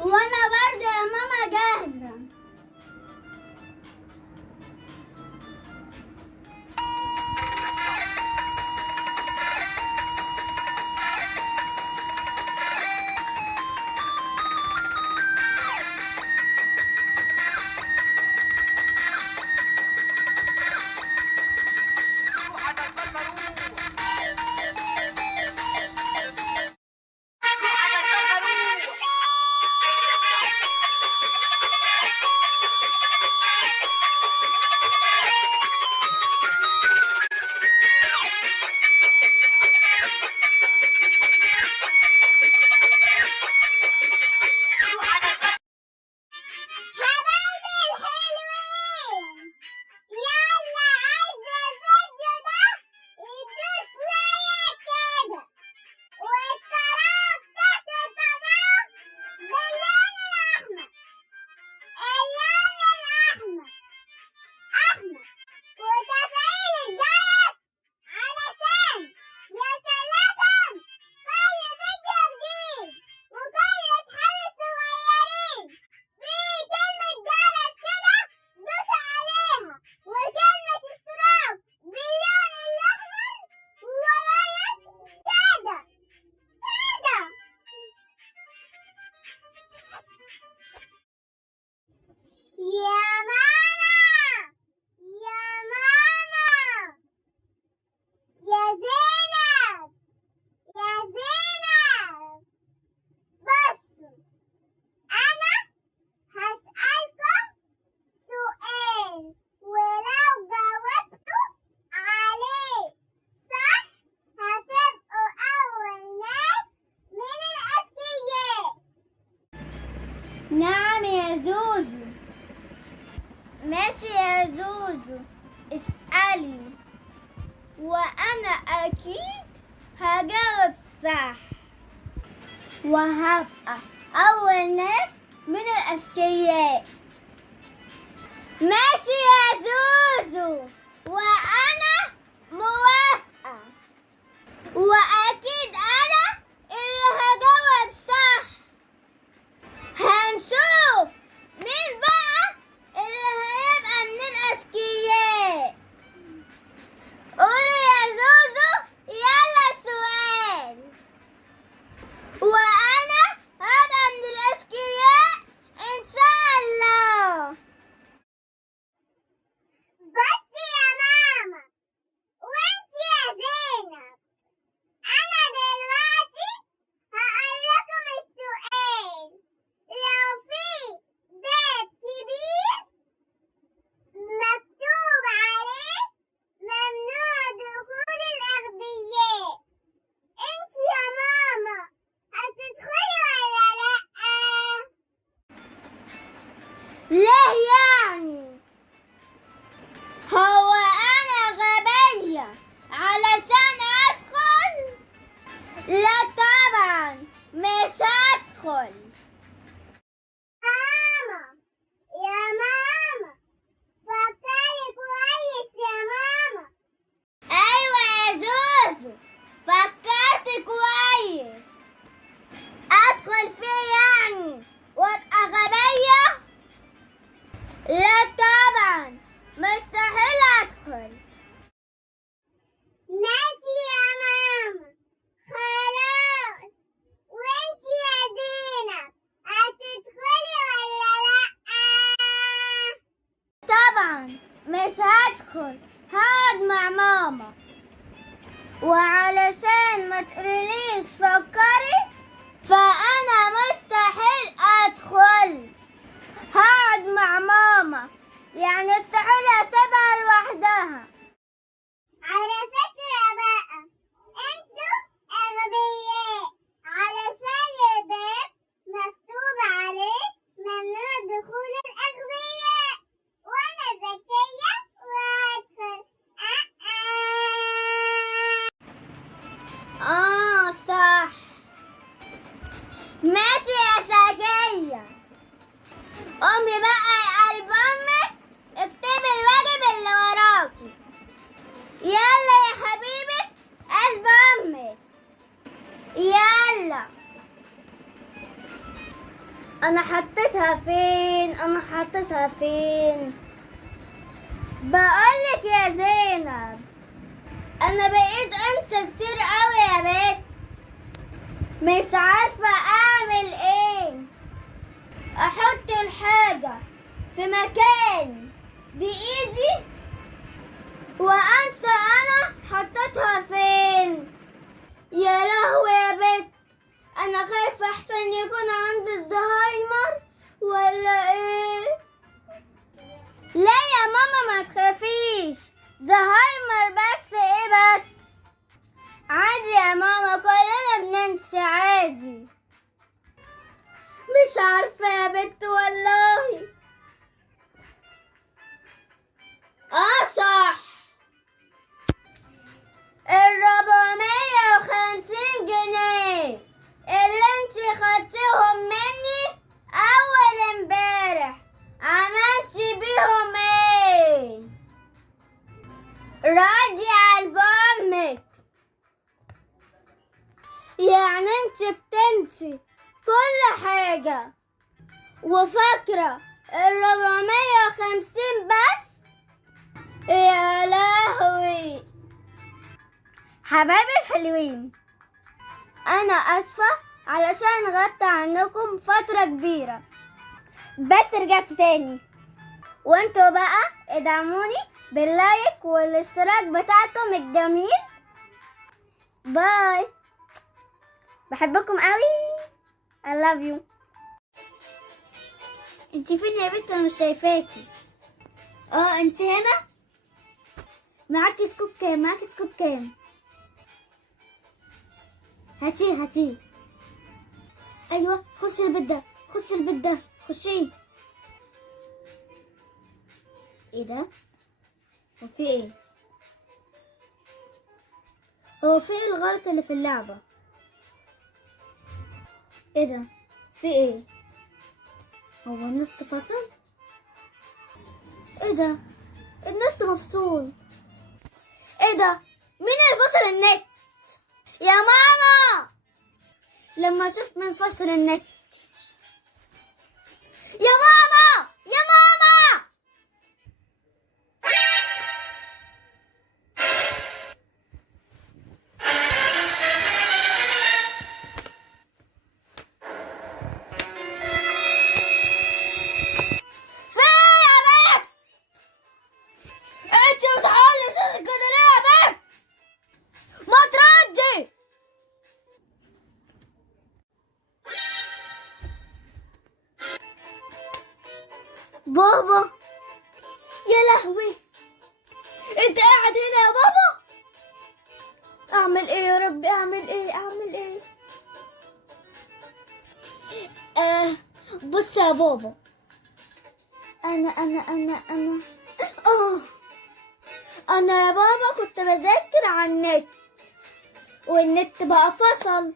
وانا برضه يا ماما جاهزة. نعم يا زوزو. ماشي يا زوزو، اسألي وأنا أكيد هجاوب صح، وهبقى أول ناس من الأذكياء. ماشي يا زوزو، وأنا موافقة، وأكيد أنا اللي هجاوب صح. هنشوف مين بقى اللي هيبقى من الأذكياء. قولي يا زوزو، يلا السؤال. وأنا هبقى من الأذكياء إن شاء الله. بس يا ماما، مش هدخل، هقعد مع ماما. وعلشان ما تقوليش فكري، فأنا مستحيل أدخل، هقعد مع ماما، يعني استحيل أسيبها لوحدها. على فكرة بقى، انتوا أغبياء، علشان الباب مكتوب عليه ممنوع دخول الأغبياء، وأنا ذكية وأدخل. صح. ماشي يا سجية. أمي بقى يا قلب أمك، اكتبي الواجب اللي وراكي. يلا يا حبيبة قلب أمك، يلا. أنا حطيتها فين؟ بقولك يا زينب، أنا بقيت أنسى كتير قوي يا بنت، مش عارفة أعمل إيه. أحط الحاجة في مكان بإيدي وأنسى أنا حطيتها فين. يا لهوي يا بنت، أنا خايفة أحسن يكون عندي الزهايمر ولا إيه؟ لا يا ماما ما تخافيش، زهايمر بس إيه بس، عادي يا ماما، كلنا بننسى عادي. مش عارفة يا بنت والله. صح، 450 جنيه اللي انتي خدتيهم مني أول امبارح، عملتي بيهم ايه؟ ردي على أمك. يعني انتي بتنسي كل حاجة وفاكرة 450 بس؟ يا لهوي. حبايبي الحلوين، انا اسفة علشان غبت عنكم فترة كبيرة، بس رجعت تاني، وانتوا بقى ادعموني باللايك والاشتراك بتاعكم الجميل. باي، بحبكم قوي. I love you. انتي فين يا بنت؟ انا مش شايفاكي. انتي هنا. معاكي سكوب كام؟ هاتيه. ايوه، خشي البيت ده، خشي. ايه ده؟ هو في ايه الغلط اللي في اللعبة؟ ايه ده؟ في ايه؟ هو النت فصل؟ ايه ده؟ النت مفصول. ايه ده؟ مين اللي فصل النت؟ يا ماما، لما اشوف مين فصل النت. يا ماما. بابا، يا لهوي، انت قاعد هنا يا بابا؟ اعمل ايه يا ربي؟ اعمل ايه؟ بص يا بابا، انا يا بابا كنت بذاكر على النت، والنت بقى فصل،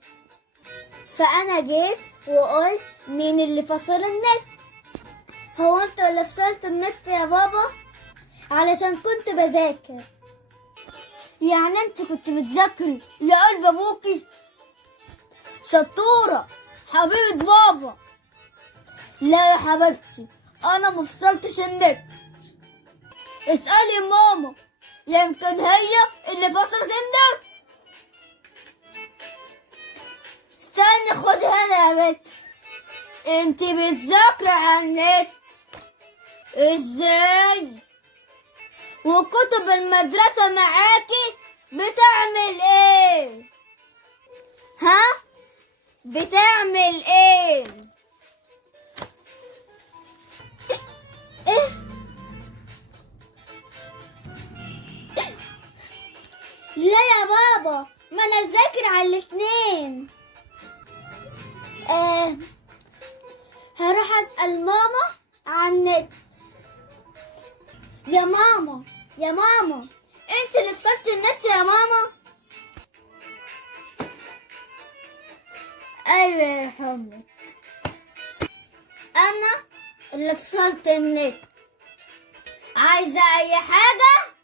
فانا جيت وقلت مين اللي فصل النت؟ هو انتوا اللي فصلتوا النت يا بابا؟ علشان كنت بذاكر. يعني انت كنت بتذاكري يا قلب ابوكي؟ شطورة حبيبة بابا. لا يا حبيبتي، انا مفصلتش النت، اسألي ماما، يمكن هي اللي فصلت النت. استني، خدي هنا يا بنت، انتي بتذاكري على النت ازاي؟ وكتب المدرسة معاكي بتعمل ايه؟ ها؟ بتعمل ايه؟ ايه؟ لا يا بابا، ما انا بذاكر على الاتنين. هروح اسأل ماما عن النت. يا ماما يا ماما، انت اللي فصلت النت يا ماما؟ ايوه يا حمد، انا اللي فصلت النت. عايزة اي حاجة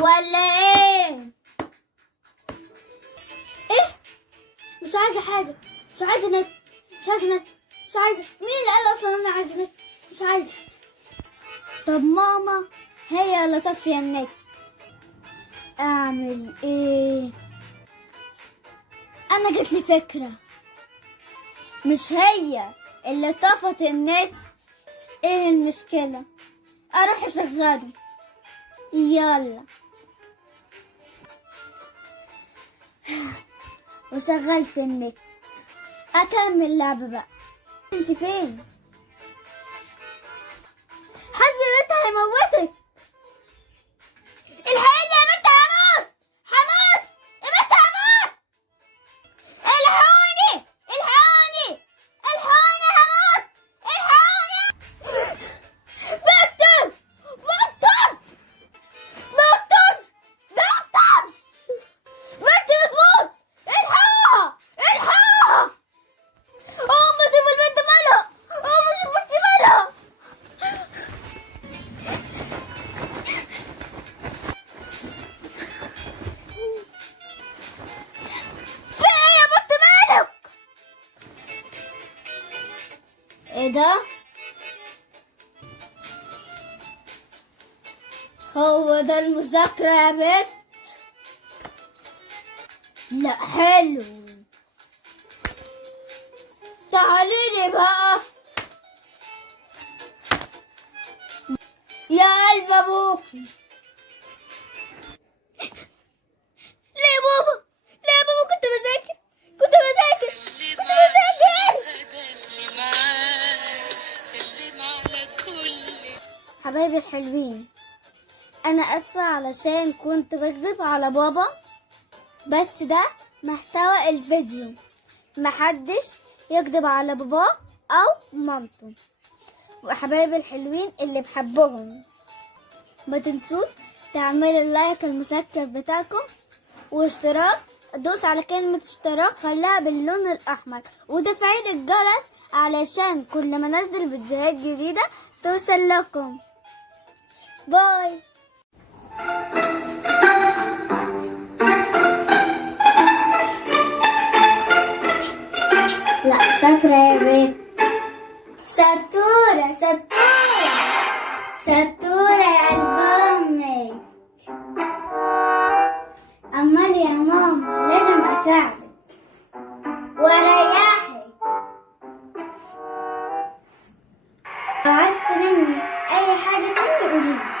ولا ايه؟ ايه؟ مش عايزة حاجة، مش عايزة نت، مش عايزة نت، مش عايزة. مين اللي قال اصلا انا عايزة نت؟ مش عايزة. طب ماما هي اللي طافية النت، اعمل ايه؟ انا جاتلي فكرة. مش هي اللي طفت النت؟ ايه المشكلة؟ اروح اشغله. يلا. وشغلت النت، اكمل لعبة بقى. انت فين؟ حسبي بنت هيموتك. الحقيني يا بنت، هموت هموت يا بنت، هموت. الحقوني الحقوني الحقوني، هموت، الحقوني. بنت بنت بنت بنت بنت بتموت، الحقوها الحقوها. قوم شوف البنت مالها، قوم شوف بنتي مالها. في ايه يا بنت مالك؟ ايه ده؟ هو ده المذاكرة يا بنت؟ لا حلو، تعاليلي بقى يا قلب ابوكي. ليه يا بابا؟ ليه يا بابا؟ كنت بذاكر كنت بذاكر كنت بذاكر. حبايبي الحلوين، انا اسفة علشان كنت بكذب على بابا، بس ده محتوى الفيديو. محدش يكذب على باباه او مامته. وحبايبي الحلوين اللي بحبهم، ما تنسوش تعملوا اللايك المسكر بتاعكم واشتراك. دوس على كلمة اشتراك، خليها باللون الأحمر، وتفعيل الجرس علشان كل ما انزل فيديوهات جديدة توصل لكم. باي. لا شاطرة يا بنت، شطورة شطورة شطورة يا قلب أمك. أمال يا ماما لازم أساعدك وأريحك. لو عايزت مني أي حاجة تانية قوليلي.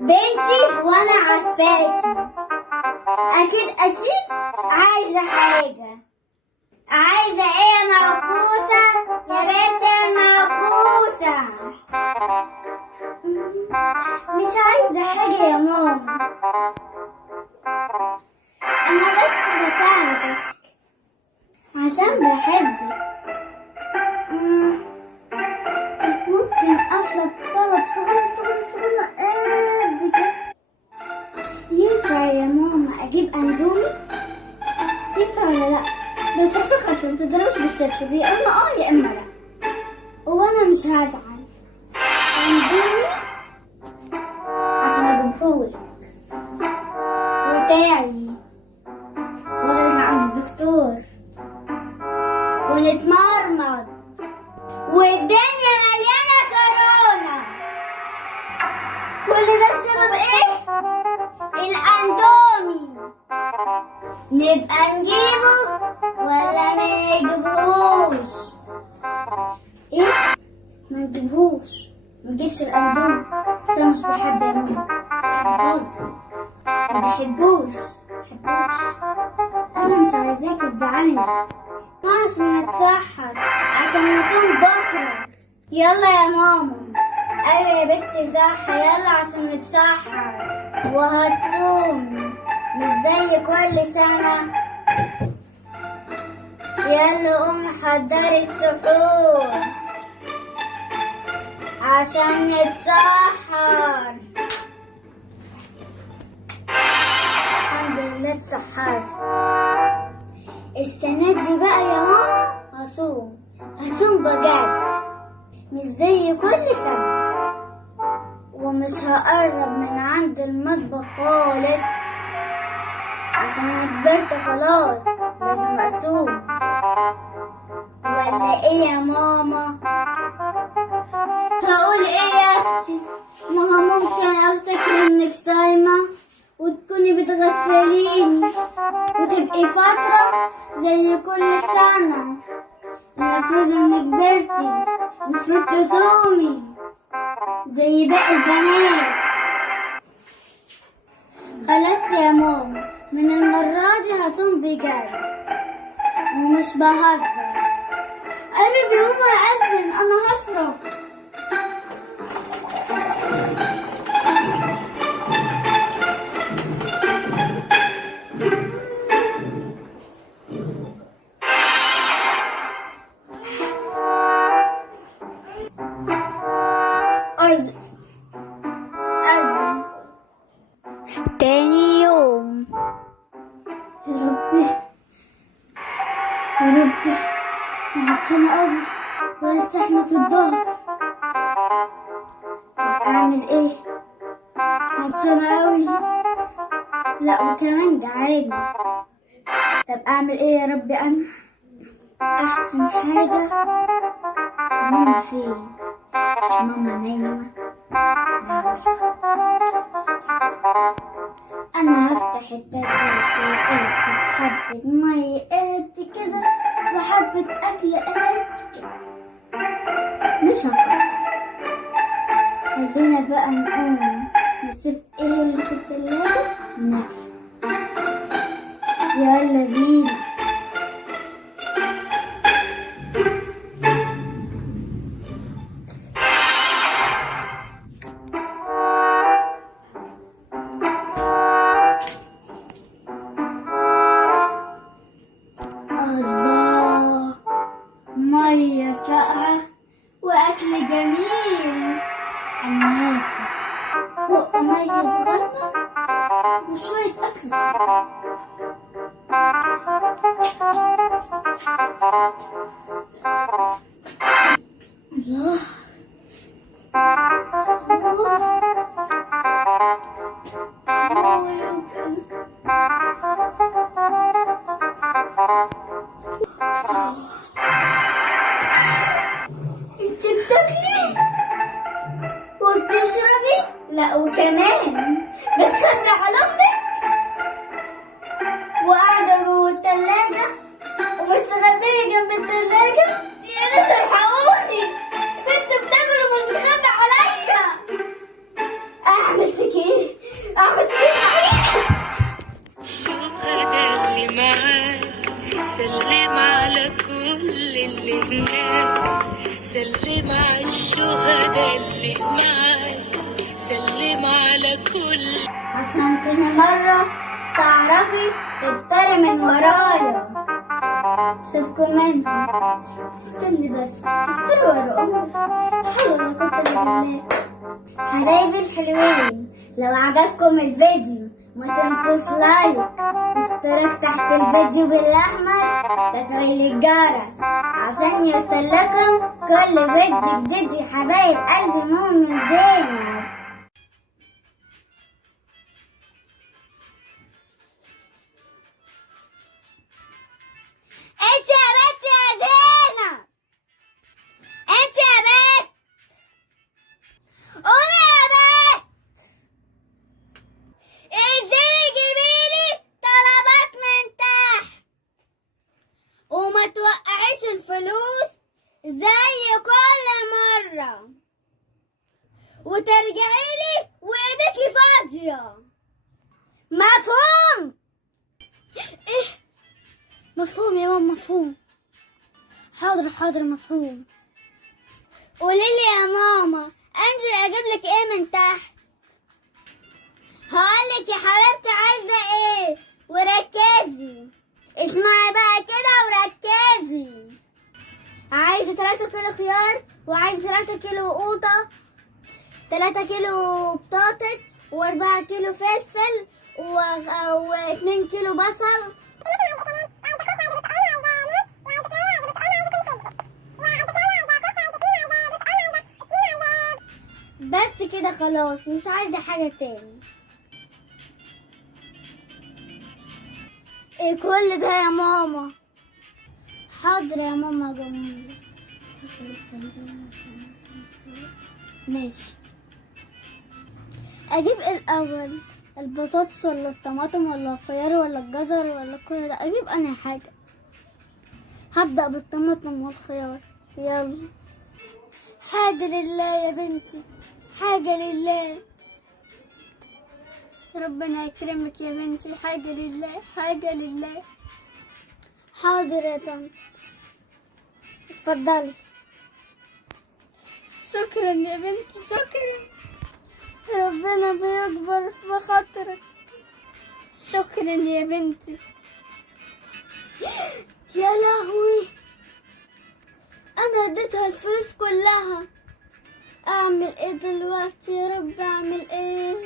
بنتي وأنا عارفاكي، أكيد أكيد عايزة حاجة. عايزة إيه يا معكوسة يا بنت المعكوسة؟ مش عايزة حاجة يا ماما، أنا بس بساعدك عشان بحبك. ممكن أطلب طلب صغير قد كده؟ ينفع يا ماما أجيب أندومي؟ ينفع ولا لأ؟ بس عشان خاطر متضربش بالشبشب، يا إما يا إما لأ، وأنا مش هزعل. أندومي عشان أجيبهولك وتاعي وأروح عند الدكتور ونتمرمط والدنيا مليانة كورونا. كل ده بسبب إيه؟ الأندومي. نبقى نجيبه ولا ما نجيبهوش؟ ايه؟ ما نجيبهوش، ما نجيبش القندوق، بس انا مش بحب يا ماما، بحب خالص، ما بحبوش. انا مش عايزاكي تزعلي نفسك، ما عشان نتسحر، عشان نصوم بكره. يلا يا ماما. ايوه يا بنتي صح، يلا عشان نتسحر وهتصوم مش زي كل سنه. يلا قومي حضري السحور عشان نتسحر. الحمد لله اتسحرت. السنة دي بقى يا ماما هصوم بجد مش زي كل سنة، ومش هقرب من عند المطبخ خالص عشان انا كبرت خلاص، لازم اصوم. ولا ايه يا ماما؟ هقول ايه يا اختي؟ ما هو ممكن افتكر انك صايمة وتكوني بتغفليني وتبقي فترة زي كل سنة. المفروض انك كبرتي، المفروض تصومي زي باقي البنات. خلاص يا ماما، من المرة دي هصوم بجد ومش بهزر. قرب يا ماما أذن، أنا هشرب. أذن تاني يوم. يا ربي أنا عطشانة أوي ولا استحمل في الظهر. أعمل إيه؟ عطشانة أوي، لا وكمان جعانة. طب أعمل إيه يا ربي؟ أنا أحسن حاجة ماما فين؟ مش ماما نايمة؟ أنا هفتح التلاجة وآخد حبة مية قد كده وحبة أكل قد كده، مش هقدر. خلينا بقى نقوم نشوف ايه اللي في التلاجة وناكل. يلا بينا. الله، مية ساقعة وأكل جميل. أنا هاخد بق مية صغيرة وشوية أكل صغير. الله انت بتاكلي وبتشربي؟ لا وكمان بتخبي على امك وقاعده جوه التلاجة ومستخبيه جنب التلاجة. يا ناس الحقوني، بنت بتاكل ومش بتخبي عليا. اعمل فيك ايه؟ اعمل فيك ايه؟ شو هذا اللي معاك؟ سلم على كل اللي هناك، سلم على الشهداء اللي معاك، سلم على كل. عشان تاني مرة تعرفي تفطري من ورايا. سيبكم منها، استني بس تفطري ورا أمك. حلو ولا كنت بالله. حبايبي الحلوين، لو عجبكم الفيديو ما تنسوش لايك واشتراك تحت الفيديو بالأحمر، تفعيل الجرس عشان يوصلكم كل فيديو جديد. يا حبايب قلبي مؤمن زينب. انت يا بنت يا زينب، انت يا بنت قومي يا بنت، انزلي جيبيلي طلبات من تحت وما توقعيش الفلوس زي كل مفهوم يا ماما، مفهوم. حاضر حاضر، مفهوم. قوليلي يا ماما، انزل اجيب لك ايه من تحت؟ هقولك يا حبيبتي عايزه ايه، وركزي اسمعي بقى كده وركزي. عايزه 3 كيلو خيار، وعايزه 3 كيلو قوطه، 3 كيلو بطاطس، و4 كيلو فلفل، و2 كيلو بصل. بس كده خلاص، مش عايزة حاجة تاني. ايه كل ده يا ماما؟ حاضر يا ماما جميل. ماشي. اجيب ايه الاول؟ البطاطس ولا الطماطم ولا الخيار ولا الجزر ولا كل ده؟ اجيب انهي حاجة؟ هبدأ بالطماطم والخيار. يلا. حاجة لله يا بنتي، حاجة لله. ربنا يكرمك يا بنتي، حاجة لله، حاجة لله. حاضر يا طنط، اتفضلي. شكرا يا بنتي، شكرا. ربنا بيكبر في خاطرك. شكرا يا بنتي. يا لهوي، انا اديتها الفلوس كلها. اعمل ايه دلوقتي يا رب؟ اعمل ايه؟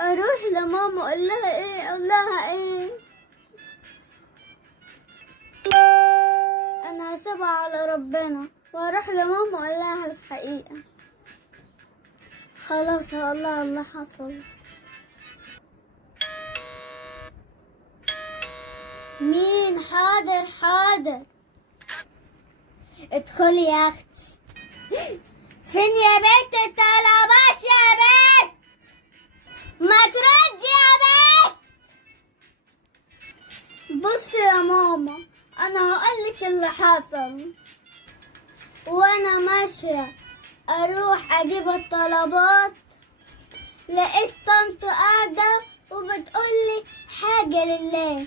اروح لماما اقول لها ايه؟ اقول لها ايه؟ انا هسيبها على ربنا واروح لماما اقول لها الحقيقة. خلاص هقول لها اللي حصل. مين؟ حاضر حاضر. ادخلي يا اختي. فين يا بنت الطلبات يا بنت؟ ما تردي يا بنت. بصي يا ماما، انا هقولك اللي حصل. وانا ماشية اروح اجيب الطلبات، لقيت طنط قاعدة وبتقولي حاجة لله.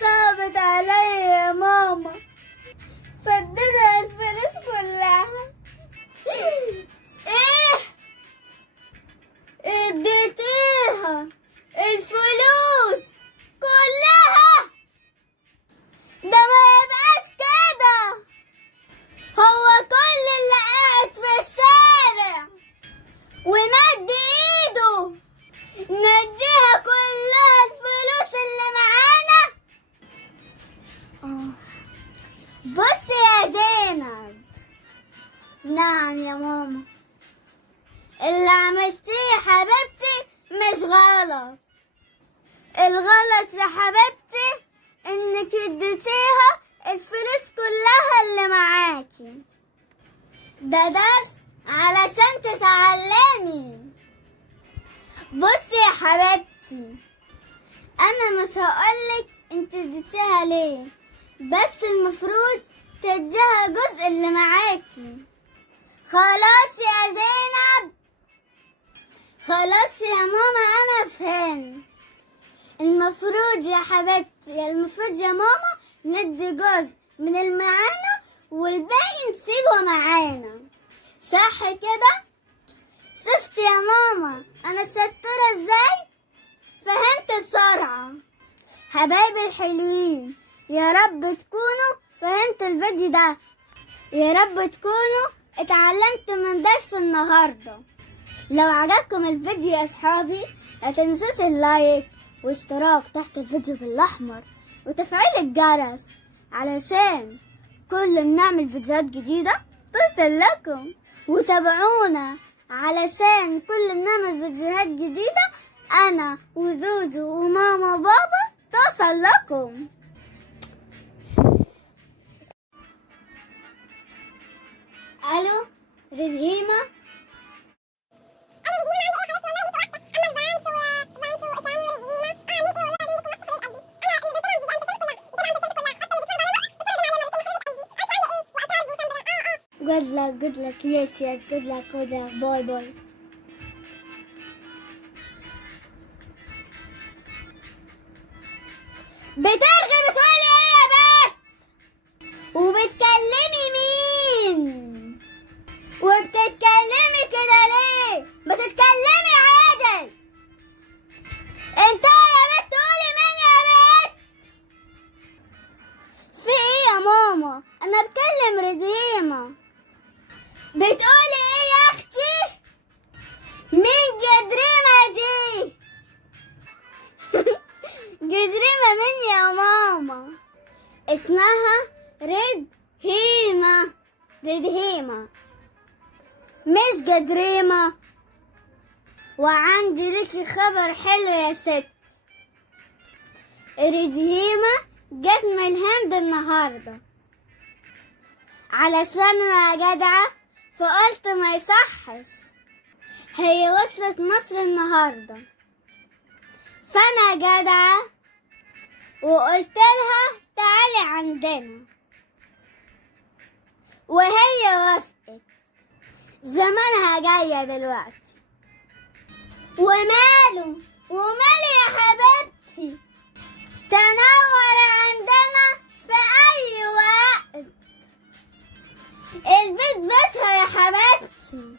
صعبت عليا يا ماما، فديتها الفلوس كلها. ايه؟ اديتيها الفلوس كلها؟ ده ما يبقاش كده. هو كل اللي قاعد في الشارع ومد ايده نديها كلها الفلوس اللي معانا؟ بص يا زينب. نعم يا ماما. اللي عملتيه يا حبيبتي مش غلط. الغلط يا حبيبتي انك اديتيها الفلوس كلها اللي معاكي. ده درس علشان تتعلمي. بصي يا حبيبتي، انا مش هقولك انت اديتيها ليه، بس المفروض تديها جزء اللي معاكي. خلاص يا زينب، خلاص يا ماما، انا فهمت. المفروض يا حبيبتي، المفروض يا ماما ندي جزء من المعانا والباقي نسيبه معانا، صح كده؟ شفت يا ماما انا شطورة ازاي؟ فهمت بسرعة. حبايبي الحلوين، يا رب تكونوا فهمتوا الفيديو ده، يا رب تكونوا اتعلمتوا من درس النهاردة. لو عجبكم الفيديو يا اصحابي، لا تنسوش اللايك واشتراك تحت الفيديو بالاحمر وتفعيل الجرس علشان كل ما نعمل فيديوهات جديدة توصل لكم، وتابعونا علشان كل ما نعمل فيديوهات جديدة انا وزوزو وماما وبابا توصل لكم. الو ريهيمة. Good luck, yes, good luck, bye bye. بترغي بتقولي ايه يا بنت؟ وبتكلمي مين؟ وبتتكلمي كده ليه؟ بتتكلمي عادل. انت يا بنت تقولي مين يا بنت؟ في ايه يا ماما؟ انا بكلم رديمة. بتقولي ايه يا اختي؟ مين جدريمة دي؟ جدريمة مين يا ماما؟ اسمها ردهيمة. ردهيمة مش جدريمة. وعندي ليكي خبر حلو يا ست. ردهيمة جت من الهند النهاردة علشان انا جدعة، فقلت ما يصحش. هي وصلت مصر النهاردة، فانا جدعة وقلت لها تعالي عندنا، وهي وافقت. زمانها جاية دلوقتي. وماله وماله يا حبيبتي، تنور عندنا في اي وقت. البيت بيتها يا حبيبتي.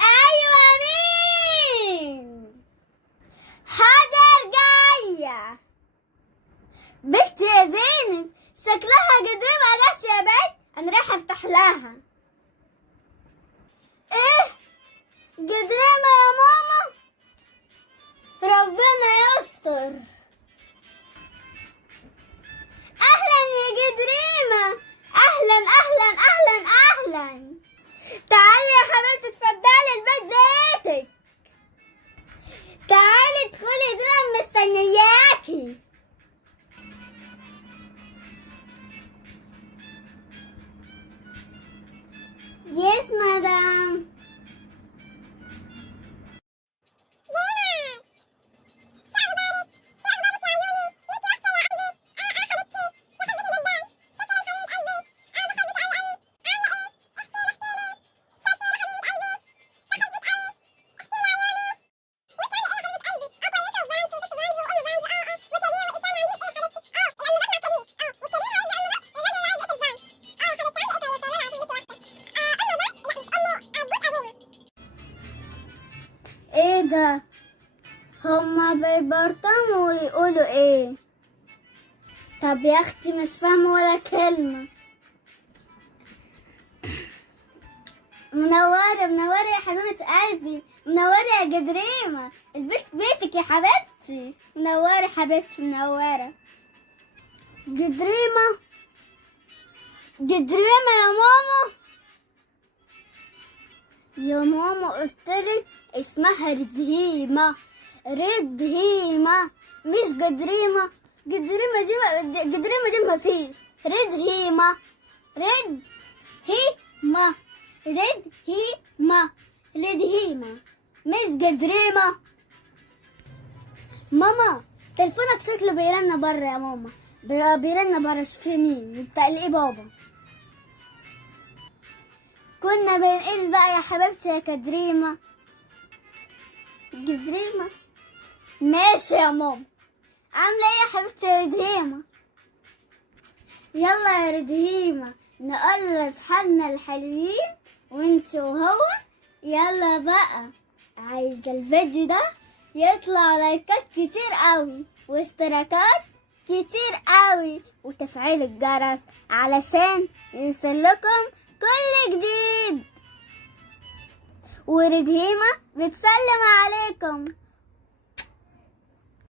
ايوه مين؟ حاضر جايه. بنت يا زينب شكلها جدريمة جاتش يا بنت، انا رايحه افتح لها. ايه جدريمة يا ماما؟ ربنا يستر. اهلا يا جدريمة. اهلا اهلا اهلا اهلا. تعالي يا حبيبتي اتفضلي البيت بيتك. تعالي ادخلي زينب مستنياكي. يس مدام. ايه ده؟ هما بيبرطموا ويقولوا ايه؟ طب يا اختي مش فاهمة ولا كلمة. منورة منورة يا حبيبة قلبي، منورة يا جدريمة. البيت بيتك يا حبيبتي. منورة حبيبتي منورة. جدريمة جدريمة يا ماما. يا ماما قلتلك اسمها ردهيمة. ردهيمة مش جدريمة. جدريمة دي مفيش. ردهيمة. ردهيمة. ردهيمة مش جدريمة. ماما تليفونك شكله بيرن بره يا ماما. بيرن بره. شوفي مين بتقلقي بابا. كنا بنقول بقى يا حبيبتي يا كدريمة. جدريمة ماشي يا ماما. عاملة ايه يا حبيبتي يا ردهيمة؟ يلا يا ردهيمة نقول لاصحابنا الحلوين وانت وهو يلا بقى. عايزة الفيديو ده يطلع لايكات كتير قوي واشتراكات كتير قوي وتفعيل الجرس علشان يوصلكم كل جديد. وردهيمة بتسلم عليكم.